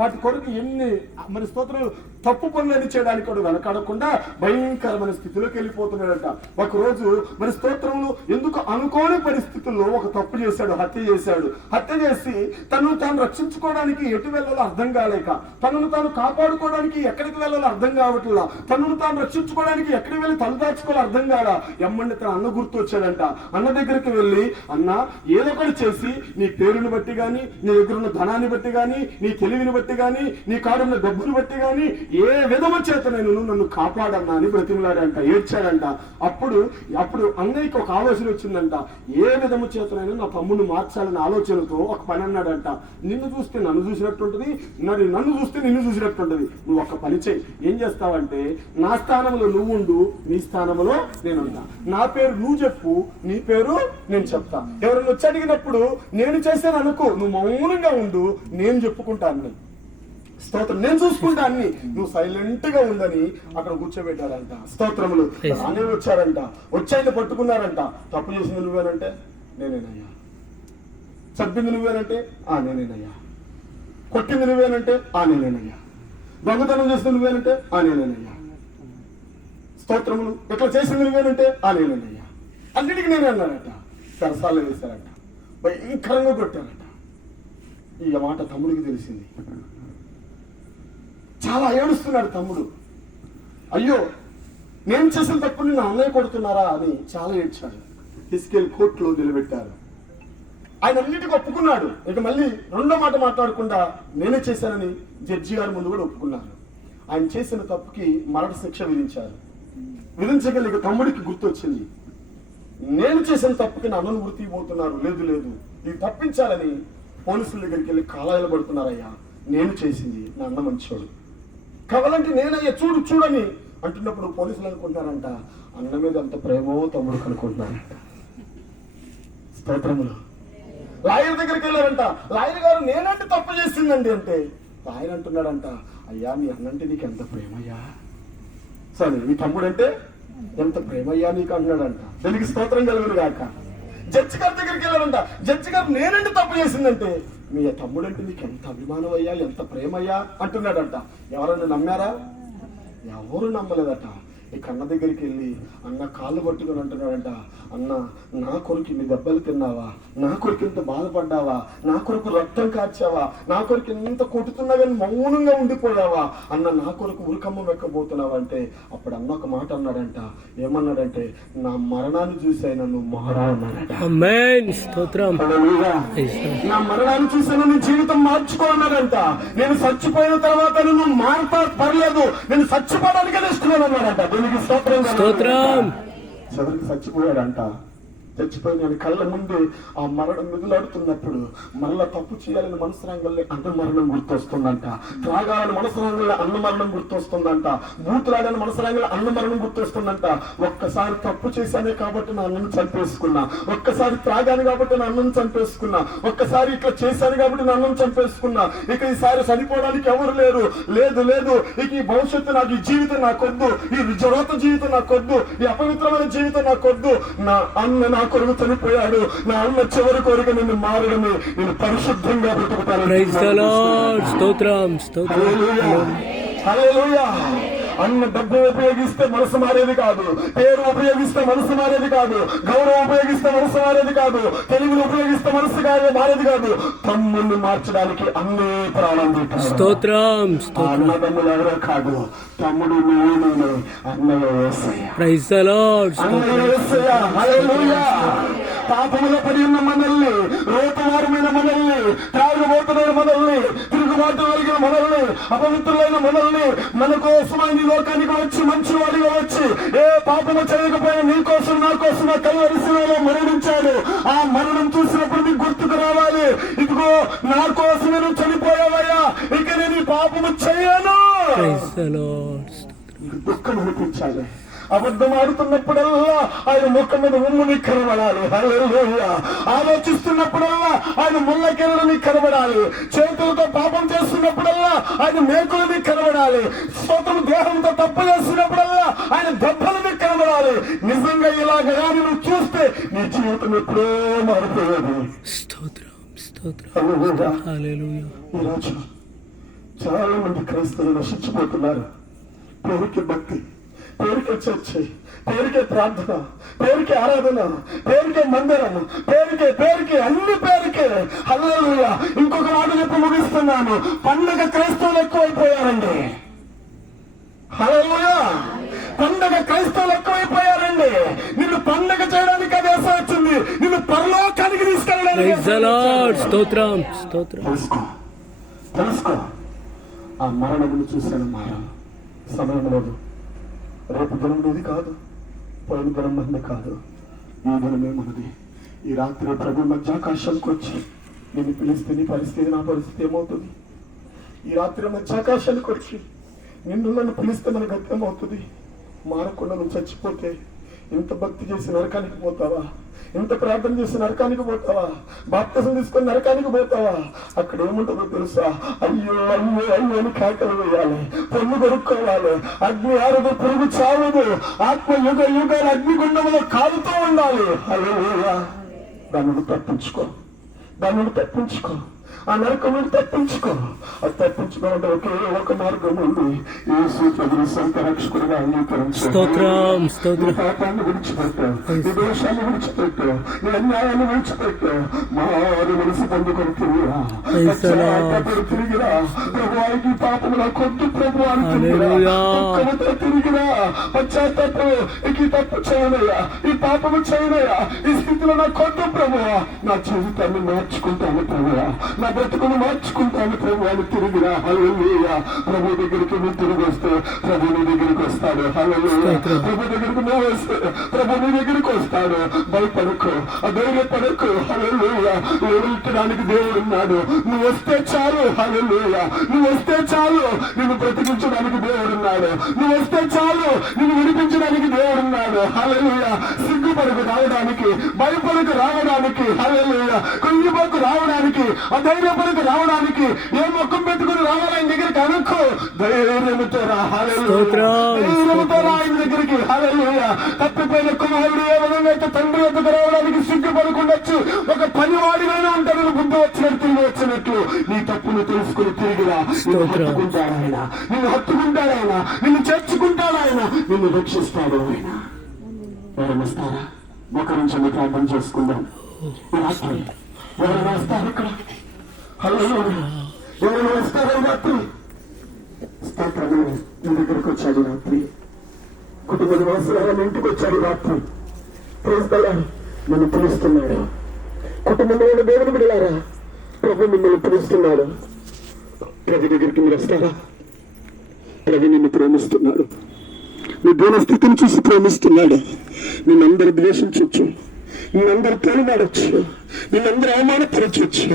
వాటి కొరకు ఎన్ని మరి స్తోత్రం తప్పు పనులని చేయడానికి కూడా వెనకాడకుండా భయంకరమైన స్థితిలోకి వెళ్ళిపోతున్నాడంట. ఒక రోజు మరి స్తోత్రములు ఎందుకు అనుకోని పరిస్థితుల్లో ఒక తప్పు చేశాడు, హత్య చేశాడు. హత్య చేసి తనను తాను రక్షించుకోవడానికి ఎటు వెళ్ళాలో అర్థం కాలేక, తనను తాను కాపాడుకోవడానికి ఎక్కడికి వెళ్ళాలో అర్థం కావట్లా, తనను తాను రక్షించుకోవడానికి ఎక్కడికి వెళ్ళి తలదాచుకోవాలో అర్థం కాల. ఎమ్మండి తన అన్న గుర్తు వచ్చాడంట. అన్న దగ్గరికి వెళ్ళి, అన్న ఏదో ఒకటి చేసి నీ పేరుని బట్టి గాని, నీ దగ్గర ఉన్న ధనాన్ని బట్టి గాని, నీ తెలివిని బట్టి గాని, నీ కాడున్న డబ్బుని బట్టి గాని ఏ విధమ చేత నేను నన్ను కాపాడన్నా అని బ్రతిమలాడంట, ఏడ్చాడంట. అప్పుడు అన్నయ్యకి ఒక ఆలోచన వచ్చిందంట. ఏ విధమ చేతనైనా నా తమ్ముడిని మార్చాలనే ఆలోచనతో ఒక పని అన్నాడంట. నిన్ను చూస్తే నన్ను చూసినట్టుంటది, నన్ను చూస్తే నిన్ను చూసినట్టుంటది. నువ్వు ఒక పని చెయ్యి. ఏం చేస్తావంటే, నా స్థానంలో నువ్వు ఉండు, నీ స్థానంలో నేనుంటా. నా పేరు నువ్వు చెప్పు, నీ పేరు నేను చెప్తా. ఎవరైనా వచ్చి అడిగినప్పుడు నేను చేశాను అనుకో, నువ్వు మౌనంగా ఉండు, నేను చెప్పుకుంటా అన్ని. స్తోత్రం. నేను చూసుకుంటా అన్ని, నువ్వు సైలెంట్ గా ఉందని అక్కడ కూర్చోబెట్టారంట. స్తోత్రములు. అనే వచ్చారంట. వచ్చాయని పట్టుకున్నారంట. తప్పు చేసింది నువ్వేనంటే నేనేనయ్యా, చంపింది నువ్వేనంటే నేనేనయ్యా, కొట్టింది నువ్వేనంటే నేనేనయ్యా, దొంగతనం చేసింది నువ్వేనంటే నేనేనయ్యా, స్తోత్రములు ఇట్లా చేసింది నువ్వేనంటే నేనేనయ్యా, అన్నిటికీ నేనే అన్నారట. సరసాలు వేశారట, భయంకరంగా కొట్టారట. ఈ మాట తమ్ముడికి తెలిసింది. చాలా ఏడుస్తున్నాడు తమ్ముడు. అయ్యో, నేను చేసిన తప్పుని నా అన్నయ్య కొడుతున్నారా అని చాలా ఏడ్చాడు. తీసుకెళ్లి కోర్టులో నిలబెట్టారు. ఆయన అన్నిటికీ ఒప్పుకున్నాడు. ఇక మళ్ళీ రెండో మాట మాట్లాడకుండా నేనే చేశానని జడ్జి గారి ముందు కూడా ఒప్పుకున్నారు. ఆయన చేసిన తప్పుకి మరణ శిక్ష విధించారు. విధించగలిగ తమ్ముడికి గుర్తొచ్చింది, నేను చేసిన తప్పుకి నా అన్నను వృత్తికి పోతున్నారు. లేదు లేదు, ఇది తప్పించాలని పోలీసుల దగ్గరికి వెళ్ళి కాలాయలు పడుతున్నారయ్యా. నేను చేసింది, నా అన్న మంచోడు, కావాలంటే నేనయ్యా చూడు చూడని అంటున్నప్పుడు పోలీసులు అనుకుంటారంట అన్న మీద అంత ప్రేమో తమ్ముడు కనుక్కుంటున్నారంట. స్తోత్రములు. లాయర్ దగ్గరికి వెళ్ళారంట. లాయర్ గారు నేనంటే తప్పు చేసిందండి అంటే, లాయర్ అంటున్నాడంట, అయ్యా మీ అన్నంటే నీకు ఎంత ప్రేమయ్యా, సరే మీ తమ్ముడంటే ఎంత ప్రేమయ్యా నీకు అంటున్నాడంట. దానికి స్తోత్రం కలుగును గాక. జడ్జి గారి దగ్గరికి వెళ్ళారంట. జడ్జి గారు నేనంటే తప్పు చేసిందంటే, మీ తమ్ముడంటే నీకు ఎంత అభిమానం అయ్యా, ఎంత ప్రేమయ్యా అంటున్నాడంట. ఎవరన్నా నమ్మారా? ఎవరు నమ్మలేదట. ఈ కన్న దగ్గరికి వెళ్ళి అన్న కాళ్ళు పట్టుకుని అంటున్నాడంట, అన్న నా కొరకు ఇన్ని దెబ్బలు తిన్నావా, నా కొరకు ఇంత బాధపడ్డావా, నా కొరకు రక్తం కార్చావా, నా కొరకు ఎంత కొట్టుతున్నా కానీ మౌనంగా ఉండిపోయావా, అన్న నా కొరకు ఉరికమ్మ వెక్కబోతున్నావా అంటే, అప్పుడు అన్న ఒక మాట అన్నాడంట. ఏమన్నాడంటే, నా మరణాన్ని చూసి నన్ను మారా అన్నాడంట. నా మరణాన్ని చూసి నీ జీవితం మార్చుకోన్నాడంట. నేను చచ్చిపోయిన తర్వాత నువ్వు మారుతా పర్లేదు, నేను చచ్చిపోవడానికే ఇస్తున్నాను అన్నాడంట. స్తోత్రం. చివరికి చచ్చిపోయాడంట. చచ్చిపోయి నేను కళ్ళ ముందే ఆ మరణం మిగులాడుతున్నప్పుడు మరలా తప్పు చేయాలని మనసురంగంలో అన్న మరణం గుర్తొస్తుందంట. త్రాగాలని మనసురంగంలో అన్న మరణం గుర్తొస్తుందంట. బూతులాడని మనసురంగంలో అన్న మరణం గుర్తొస్తుందంట. ఒక్కసారి తప్పు చేశానే కాబట్టి నా అన్నను చంపేసుకున్నా, ఒక్కసారి త్రాగాను కాబట్టి నా అన్నను చంపేసుకున్నా, ఒక్కసారి ఇట్లా చేశాను కాబట్టి నా అన్నను చంపేసుకున్నా, ఇక ఈసారి చనిపోవడానికి ఎవరు లేరు, లేదు లేదు, ఇక ఈ భవిష్యత్తు నాకు, ఈ జీవితం నాకొద్దు, ఈ జరోత జీవితం నాకొద్దు, ఈ అపవిత్రమైన జీవితం నాకొద్దు, నా అన్న నా కొరకు చనిపోయాడు, నా అన్న చివరి కోరిక నిన్ను మారడమే, నేను పరిశుద్ధంగా బ్రతుకుతాను. హల్లెలూయా. అన్న డబ్బు ఉపయోగిస్తే మనసు మారేది కాదు, పేరు ఉపయోగిస్తే మనసు మారేది కాదు, గౌరవం ఉపయోగిస్తే మనసు మారేది కాదు, తెలుగును ఉపయోగిస్తే మనసు మారేది కాదు. తమ్ముడిని మార్చడానికి అన్నే ప్రాణం పెట్టారు. స్తోత్రం. అన్నదమ్ములు ఎవరో కాదు, తమ్ముడు నేను, అన్నయ్య యేసయ్య. Praise the lord. అన్నయ్య యేసయ్య. హల్లెలూయా. పాపములో పడి ఉన్న మనల్ని, రోతవారమైన మనల్ని, త్రాగుబోతులైన మనల్ని, తిరుగుబాటు కలిగిన మనల్ని, అపవిత్రులైన మనల్ని మన కోసమైన లోకానికి వచ్చి మంచి వాడిగా వచ్చి ఏ పాపము చేయకపోయినా నీ కోసం నా కోసం కల్వరి శిలువలో మరణించాడు. ఆ మరణం చూసినప్పుడు నీకు గుర్తుకు రావాలి, ఇదిగో నా కోసం నేను చనిపోయావయ్యా, ఇక నేను ఈ పాపము చేయను. Praise the Lord. దుఃఖం అనిపించాలి. అబద్ధం ఆడుతున్నప్పుడల్లా ఆయన ముఖం మీద ఉమ్ముని కనబడాలి. హల్లెలూయా. ఆలోచిస్తున్నప్పుడల్లా ఆయన ముళ్ళకెరలని కనబడాలి. చేతులతో పాపం చేస్తున్నప్పుడల్లా ఆయన మేకులని కనబడాలి. స్తోత్రం. దేహంతో తప్పు చేస్తున్నప్పుడల్లా ఆయన దెబ్బలని కనబడాలి. నిజంగా ఇలాగ నువ్వు చూస్తే నీ జీవితం ఎప్పుడో మారిపోయేది. స్తోత్రం. స్తోత్రం. హల్లెలూయా. హల్లెలూయా. ఈరోజు చాలా మంది క్రైస్తవులు నశించిపోతున్నారు. పేరుకి భక్తి, పేరుకే చర్చ, పేరుకే ప్రార్థన, పేరుకే ఆరాధన, పేరుకే మందిరం, పేరుకే అన్ని పేరుకే. హల్లెలూయా. ఇంకొక మాట చెప్పి ముగిస్తున్నాను. పండగ క్రైస్తవులు ఎక్కువైపోయారండి. హల్లెలూయా. పండగ క్రైస్తవులు ఎక్కువైపోయారండి. నిన్ను పండగ చేయడానికి అది వేస వచ్చింది, నిన్ను పరలోకానికి తీసుకెళ్ళడానికి. Praise the Lord. స్తోత్రం. స్తోత్రం. తెలుసుకో. ఆ మరణమును చూశాను. మారా సమయం లేదు. రేపు దినం నీది కాదు, పోయిన దినం మంది కాదు, ఈ దినమే మనది. ఈ రాత్రి ప్రభు మధ్యాకాశానికి వచ్చి నిన్ను పిలిస్తే నీ పరిస్థితి నా పరిస్థితి ఏమవుతుంది? ఈ రాత్రి మధ్యాకాశానికి వచ్చి నిన్ను నన్ను పిలిస్తే మన గతి ఏమవుతుంది? మారకుండా నువ్వు చచ్చిపోతే ఇంత భక్తి చేసి నరకానికి పోతావా? ఇంత ప్రార్థన చేసి నరకానికి పోతావా? బాప్తిసం తీసుకొని నరకానికి పోతావా? అక్కడ ఏముంటుందో తెలుసా? అయ్యో అయ్యో అయ్యో అని కేకలు వేయాలి, పొన్ను కొనుక్కోవాలి, అగ్ని ఆరదు, పురుగు చావదు, ఆత్మ యుగ యుగాలు అగ్నిగుండంలో కాలుతూ ఉండాలి. హల్లెలూయా. దాన్ని తప్పించుకో, దాన్ని తప్పించుకో, ఆ నరకం నుండి తప్పించుకో. అది తప్పించుకోవాలంటే ఒకే ఒక మార్గం ఉంది. యేసు ప్రభువుని సొంత రక్షకుడిగా అంగీకరించు. స్తోత్రం. స్తోత్రం. పాపాన్ని విడిచిపెట్టు, నీ దోషాన్ని విడిచిపెట్టు, నీ అన్యాయాన్ని విడిచిపెట్టు. మారు మనసు పొందుకొని తిరిగిరా, తిరిగిరా. ప్రభువానికి పాపము నాకొద్దు ప్రభు అని తిరిగిరా. పశ్చాత్తాపం, ఈ తప్పు చేయనయ్యా, ఈ పాపము చేయనయ్యా, ఈ స్థితిలో నాకొద్దు ప్రభువా, నా జీవితాన్ని మార్చుకుంటాను ప్రభువా, నా బ్రతుకును మార్చుకుంటాను ప్రభు అని తిరిగిరా. హల్లెలూయా. ప్రభు దగ్గరికి నువ్వు తిరిగి వస్తే ప్రభు నీ దగ్గరికి వస్తాడు. హల్లెలూయా. ప్రభు దగ్గరికి నువ్వు వస్తే ప్రభు నీ దగ్గరికి వస్తాడు. భయపడకు, అధైర్యపడకు. హల్లెలూయా. ఎదుర్కొనడానికి దేవుడు ఉన్నాడు. నువ్వు వస్తే చాలు. హల్లెలూయా. నువ్వు వస్తే చాలు. నిన్ను బ్రతికించడానికి దేవుడు ఉన్నాడు. నువ్వు వస్తే చాలు. నిన్ను విడిపించడానికి దేవుడు ఉన్నాడు. హల్లెలూయా. సిగ్గుపడకు రావడానికి, భయపడకు రావడానికి. హల్లెలూయా. కుంగిపోకు రావడానికి, ధైర్యపరకు రావడానికి, ఏ ముఖం పెట్టుకుని రావాలని దగ్గరికి అనుకో. ధైర్యముతో రా. హల్లెలూయా. ధైర్యముతో రా ఆయన దగ్గరికి. హల్లెలూయా. తప్పిపోయిన కుమారుడు ఏ విధంగా అయితే తండ్రి వద్దకు రావడానికి సిగ్గుపడకుండొచ్చు, ఒక పనివాడిగానే ఉంటాడు. బుద్ధి వచ్చినట్టు తిరిగి వచ్చినట్లు నీ తప్పును తెలుసుకుని తిరిగిరా. నిన్ను హత్తుకుంటాడాయన, నిన్ను హత్తుకుంటాడాయన, నిన్ను చేర్చుకుంటాడాయన, నిన్ను రక్షిస్తాడు ఆయన. ఎవరైనా వస్తారా? ఒక నిమిషం ప్రార్థన చేసుకుందాం. ఎవరైనా వస్తారు ఇక్కడ? హల్లెలూయా. ఎవరైనా వస్తారా రాత్రి? స్తోత్రము. నీ దగ్గరికి వచ్చాడు రాత్రి. కుటుంబ నివాసులు ఇంటికి వచ్చాడు రాత్రి. Praise the Lord. నన్ను పిలుస్తున్నాడు. కుటుంబంలో ఉన్న దేవుని బిడ్డలారా, ప్రభు మిమ్మల్ని పిలుస్తున్నాడు. ప్రభు దగ్గరికి మీరు వస్తారా? ప్రభు నిన్ను ప్రేమిస్తున్నాడు. నీ దీన స్థితిని చూసి ప్రేమిస్తున్నాడు. నిన్నందరూ ద్వేషించవచ్చు, నిన్నందరూ తేలినాడొచ్చు, నిన్నందరూ అవమానపరచవచ్చు,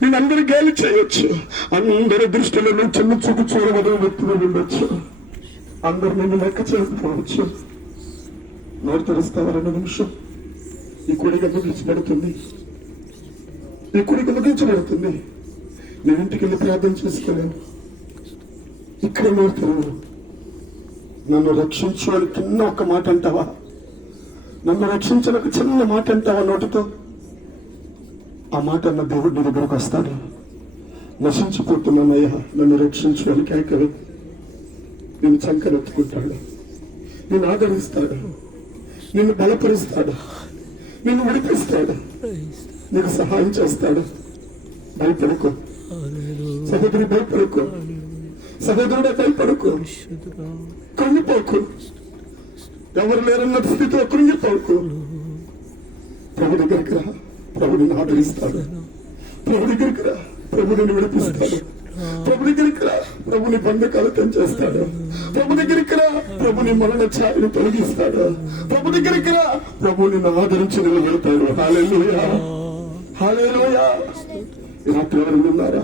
నిన్నందరూ గేలి చేయొచ్చు, అందరి దృష్టిలో నువ్వు చిన్న చూపు చూడవదో వ్యక్తిగా ఉండొచ్చు, అందరు నిన్ను లెక్క చేయకపోవచ్చు. నోరు తెరుస్తావా? 2 నిమిషం. ఈ కుడికి ముగించబడుతుంది, ఈ కుడికి ముగించబడుతుంది. నేను ఇంటికి వెళ్ళి ప్రార్థన చేసుకోలేను. ఇక్కడ నోరు తెరవను. నన్ను రక్షించు అని చిన్న ఒక మాట అంటావా? నన్ను రక్షించడానికి చిన్న మాట అంటావా నోటితో? ఆ మాట అన్న దేవుడు నీ దగ్గరకు వస్తాడు. నశించిపోతున్నానయ్యా, నన్ను రక్షించు అని కేకవి. నిన్ను చంకనెత్తుకుంటాడు, నిన్ను ఆదరిస్తాడు, నిన్ను బలపరుస్తాడు, నిన్ను విడిపిస్తాడు, నీకు సహాయం చేస్తాడు. భయపడుకో సహోదరి, భయపడుకో సహోదరుడే, భయపడుకో, కృంగిపోకు, ఎవరు లేరన్న స్థితిలో కృంగిపోకు. ప్రభు దగ్గరికి రా, ప్రభు నిన్ను ఆదరిస్తాడు. ప్రభు దగ్గరికి రా, ప్రభు నిన్ను విడిపిస్తాడు. ప్రభు దగ్గరికి రా, ప్రభుని బంధకాలు తెంచేస్తాడు. ప్రభు దగ్గరికి రా, ప్రభుని మరణ ఛాయను తొలగిస్తాడు. ప్రభు దగ్గరికి రా, ప్రభు నిన్ను ఆదరించి నిలబెడతాడు. హల్లెలూయా, హల్లెలూయా. ఈ రాత్రి ఎవరైనా ఉన్నారా?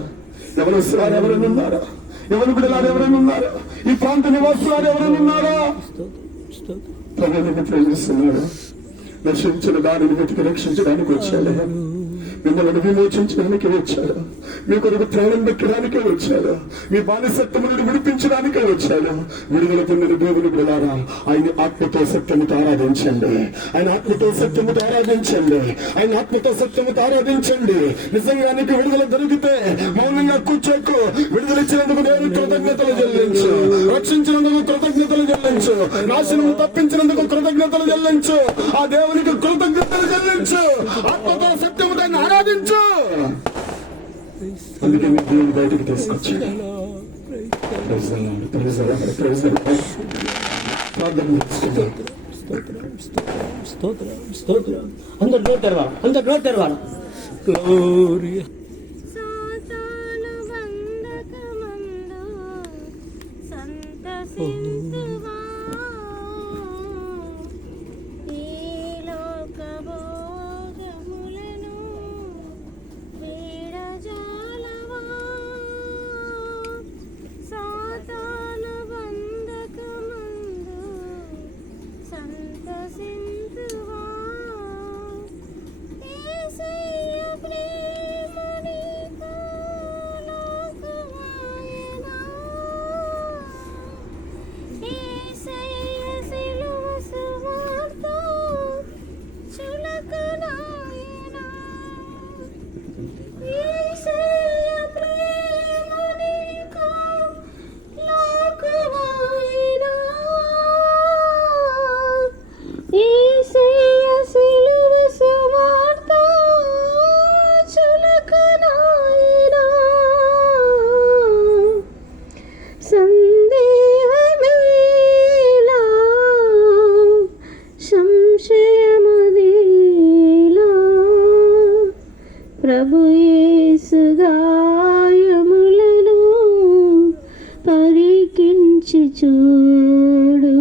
ఎవరు ఎవరైనా ఉన్నారా? ఎవరు బిడ్డలారు ఎవరైనా ఉన్నారా? ఈ ప్రాంత నివాసులారు ఎవరైనా ఉన్నారా? ప్రభు నిన్ను ప్రేమిస్తున్నాడు. నశించిన దానిని వెతికి రక్షించడానికి వచ్చాడు. మిమ్మల్ని విమోచించడానికి వచ్చాడు. మీ కొరకు ప్రాణం పెట్టడానికే వచ్చాడు. మీ బానిసత్వము నుండి విడిపించడానికే వచ్చాడు. విడుదల పొందిన దేవుని బిడ్డలారా, ఆయన ఆత్మతో సత్యముతో ఆరాధించండి. ఆయన ఆత్మతో సత్యముతో ఆరాధించండి. ఆయన ఆత్మతో సత్యముతో ఆరాధించండి. నిజంగానికి విడుదల దొరికితే మౌనంగా కూర్చోకు. విడుదలిచ్చినందుకు దేవుని కృతజ్ఞతలు చెల్లించు. రక్షించినందుకు కృతజ్ఞతలు చెల్లించు. నాశనము తప్పించినందుకు కృతజ్ఞతలు చెల్లించు. ఆ దేవునికి కృతజ్ఞతలు చెల్లించు. ఆత్మతో సత్యముతో ఆరాధించు. అందుకే మీ దేవుని బయటకు తీసుకొచ్చాడు. అందరు నోరు తెరవాలి, అందరు నోరు తెరవాలి. సాతాను బంధకమందు సంతసింతువా, ఈ లోక భోగములను వీడజాలవా. సాతాను బంధకమందు సంతసింతువా, యేసయ్య ప్రేమ నీకు లోకమాయనా. యేసయ్య సిలువ సువార్త చులకనాయనా. యేసయ్య ప్రేమ నీకు లోకమాయనా. యేసయ్య సిలువ సువార్త చులకనాయనా. సందేహమేలా, సంశయమదేలా, ప్రభు యేసు గాయములను పరికించి చూడు.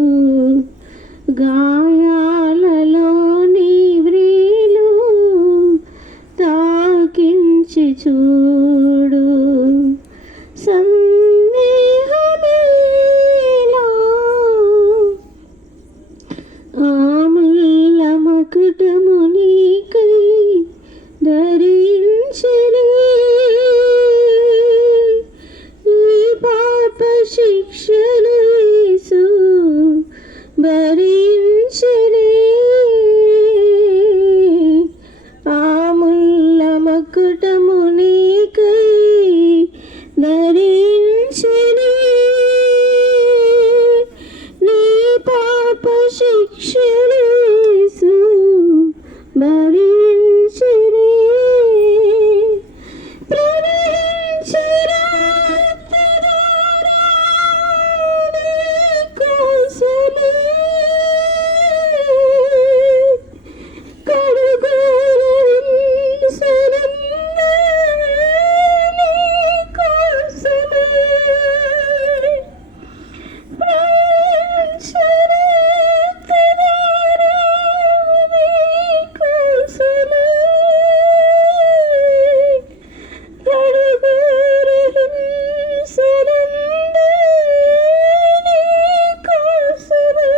గాయాలలో నీ వ్రేలు తాకించి చూడు. సందేహమేలా, ఆముల్ల మకుటము నీకై ధరించిరి. ఈ పాప శిక్షను యేసు భరించిరి. ఆముల్ల మకుటము నీకై ధరించిరి. నీ పాప శిక్షను యేసు భరించిరి. ప్రణయించి రక్తధార నీ కోసమే, కడుగురు హింసనందు నీ కోసమే. ప్రణయించి రక్తధార నీ కోసమే, కడుగురు హింసనందు నీ కోసమే.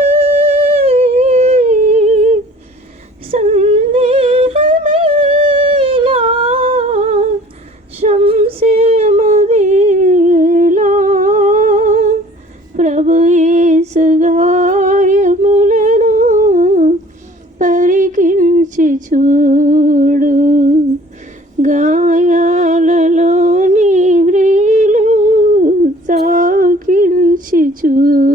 సందేహమేలా, సంశయమదేలా, ప్రభు యేసు గాయములను పరికించి చూడు. గాయాలలో నీ వ్రేలు తాకించి చూడు.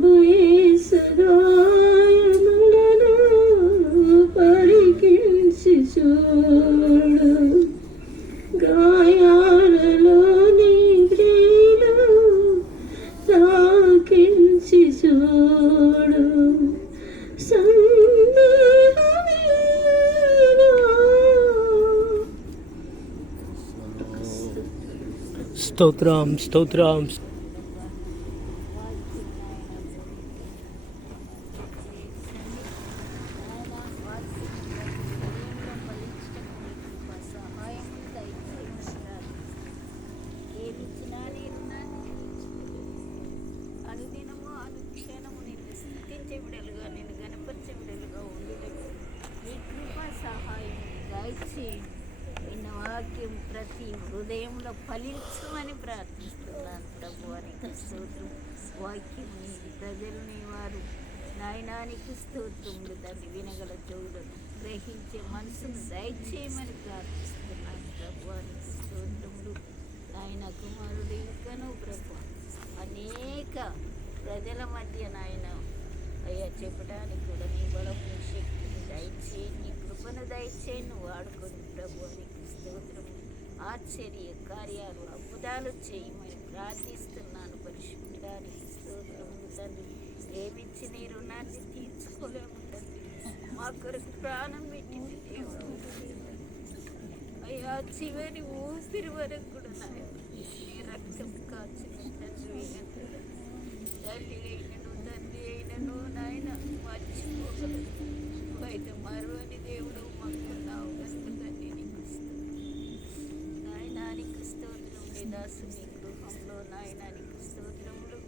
ప్రభు యేసు గాయములను పరికించి చూడు గాయాలలోని క్రియలు తాకించి చూడు సందేహమేలా స్తోత్రం స్తోత్రం. అనుదినము అనుక్షణము నిన్ను స్థుతించే విడలుగా నిన్ను గణపరిచే విడలుగా ఉండుటకు నీ కృప సహాయం దయచేయి. నిన్న వాక్యం ప్రతి హృదయంలో ఫలించమని ప్రార్థిస్తున్నాను ప్రభు. నీకు స్తోత్రం. వాక్యం నీ ప్రజలు నీ వారు నాయనానికి స్తోత్రములు తండ్రి. వినగల చెవులు గ్రహించే మనసును దయచేయమని ప్రార్థిస్తున్నాను ప్రభు. నీకు స్తోత్రములు. నాయన కుమారుడు ఇంకనూ ప్రభు అనేక ప్రజల మధ్య నాయన అయ్యా చెప్పడానికి కూడా నీ బలము శక్తిని దయచేయి, నీ కృపను దయచేయి. నువ్వు వాడుకొని ప్రభు. నీకు స్తోత్రము. ఆశ్చర్య కార్యాలు అద్భుతాలు చేయమని ప్రార్థిస్తున్నాను పరిశుద్ధానికి స్తోత్రములు తండ్రి. ప్రేమించి నీ రుణాన్ని తీర్చుకోలేము తండ్రి. మా కొరకు ప్రాణం పెట్టింది దేవుడు అయ్యా. చివరి ఊపిరి వరకు కూడా నాయన నీ రక్తం కాచిన తండ్రి తల్లి అయినను తండ్రి అయినను నాయన మర్చిపోగలదు. అయితే మరువని దేవుడు మాకున్నావు కనుక తండ్రి నీకు నాయన నీకు స్తోత్రం. నీ దాసుని గృహంలో నాయన నీకు స్తోత్రములు.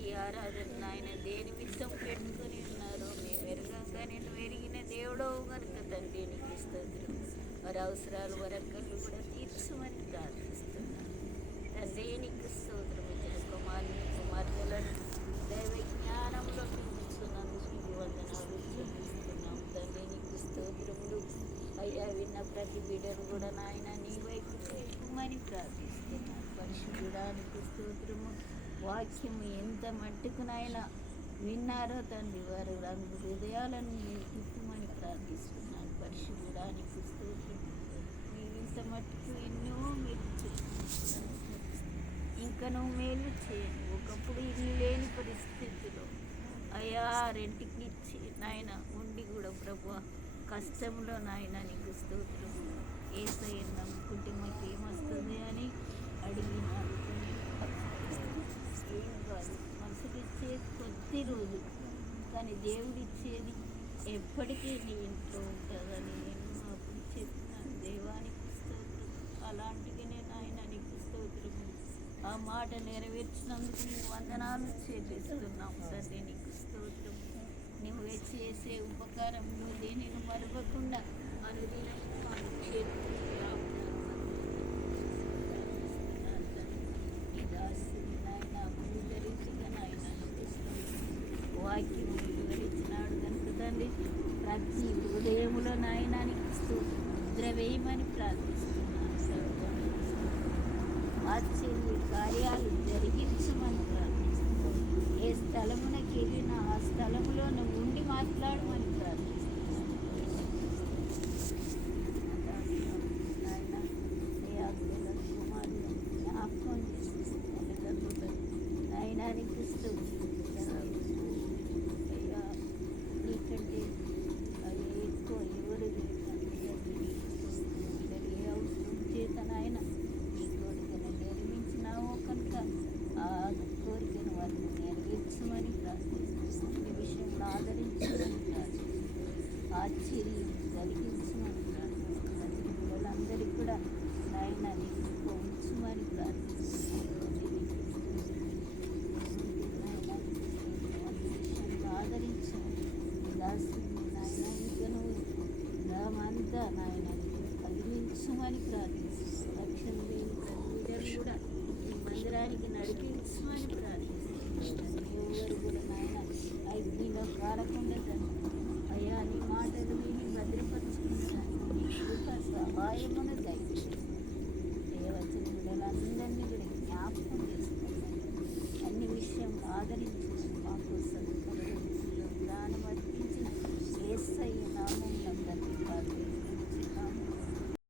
ఈ ఆరాధన నాయన దేని నిమిత్తం పెట్టుకుని ఉన్నారో మేము ఎరగంగా నేను ఎరిగిన దేవుడవు కనుక తండ్రి నీకు స్తోత్రం. వారి అవసరాలు వరకళ్ళు కూడా తీర్చమని ప్రార్థిస్తున్నాను తండ్రి. నీకు స్తోత్రం. ఇచ్చిన కుమారుని కుమార్తెలను దైవ జ్ఞానంలో పెంచుతున్నందుకు నీకు వందనాలు చెల్లిస్తున్నాం తండ్రి. నీకు స్తోత్రములు. అయ్యా విన్న ప్రతి బిడ్డను కూడా నాయన నీ వైపు చూపమని ప్రార్థిస్తున్నాను పరిశుద్ధుడానికి స్తోత్రము. వాక్యము ఎంత మట్టుకు నాయన విన్నారో తండ్రి వారు రంగు హృదయాలను మీరు తిప్పమని ప్రార్థిస్తున్నాను పరిశుద్ధుడానికి స్తోత్రం. మీరు ఇంత మట్టుకు ఎన్నో మేలు చేస్తున్నారు. ఇంకా నువ్వు మేలు చేయండి. ఒకప్పుడు ఇల్లు లేని పరిస్థితిలో అయ్యా రెంటికి ఇచ్చి నాయన ఉండి కూడా ప్రభు కష్టంలో నాయన నీకు స్తోత్రం. ఏసయ్య నమ్ముకుంటే మాకు ఏమొస్తుంది అని అడిగినారు. ఏం కాదు మనసుకి ఇచ్చేది కొద్ది రోజు, కానీ దేవుడు ఇచ్చేది ఎప్పటికీ నీ ఇంట్లో ఉంటుందని నేను అప్పుడు చెప్పినాను. దేవానికి స్తోత్రం. అలాంటిది నేను ఆయన నీకు స్తోత్రము. ఆ మాట నెరవేర్చినందుకు నీకు వందనాలు చెల్లిస్తున్నాం తండ్రి. నీకు స్తోత్రం. నువ్వు చేసే ఉపకారం నువ్వు దేనిని మరవకుండా అనుదినం వాక్యం వివరించినాడు కనుక తండ్రి ప్రతి హృదయములో నాయనానికి ముద్రవేయమని ప్రార్థిస్తున్నాను. ఆశ్చర్య కార్యాలు జరిగించమని ప్రార్థిస్తున్నాను. ఏ స్థలమునకి వెళ్ళినా ఆ స్థలములో నువ్వు ఉండి మాట్లాడమని ప్రార్థిస్తున్నాను. నాయన నీ ఆజ్ఞల కుమారులను జ్ఞాపకం చేస్తున్నాను. నాయనానికి అయ్యా నీకంటే ఎక్కువ ఎవరు ఏ అవసరం చేత నాయన నీ కోరికను నిర్మించినావో కనుక ఆ కోరికను వారిని నెరవేర్చమని ప్రార్థిస్తున్నాను. ఈ విషయంలో ఆదరించమని ప్రార్థిస్తున్నాను. ఆశ్చర్యం కలిగించమని ప్రార్థిస్తున్నాను. పిల్లలందరికీ కూడా నాయన నీకు ఉంచమని ప్రార్థిస్తున్నాను. ఆదరించమని దాసుని నాయన ఇంకను రామంతా నాయన కలిగించమని ప్రార్థిస్తున్నాను. రక్షణ లేని ప్రజలు కూడా ఈ మందిరానికి నడిపించమని ప్రార్థిస్తున్నాను. ఎవరు కూడా నాయన అగ్నిలో కారకుండా అయ్యా నీ మాటలు విని భద్రపరుచుకుంటాను. నీ కృప సహాయమును దయచేయండి. దేవచన పిల్లలందరినీ కూడా జ్ఞాపకం చేసుకుంటాను. అన్ని విషయం ఆదరించు మాకు నామములో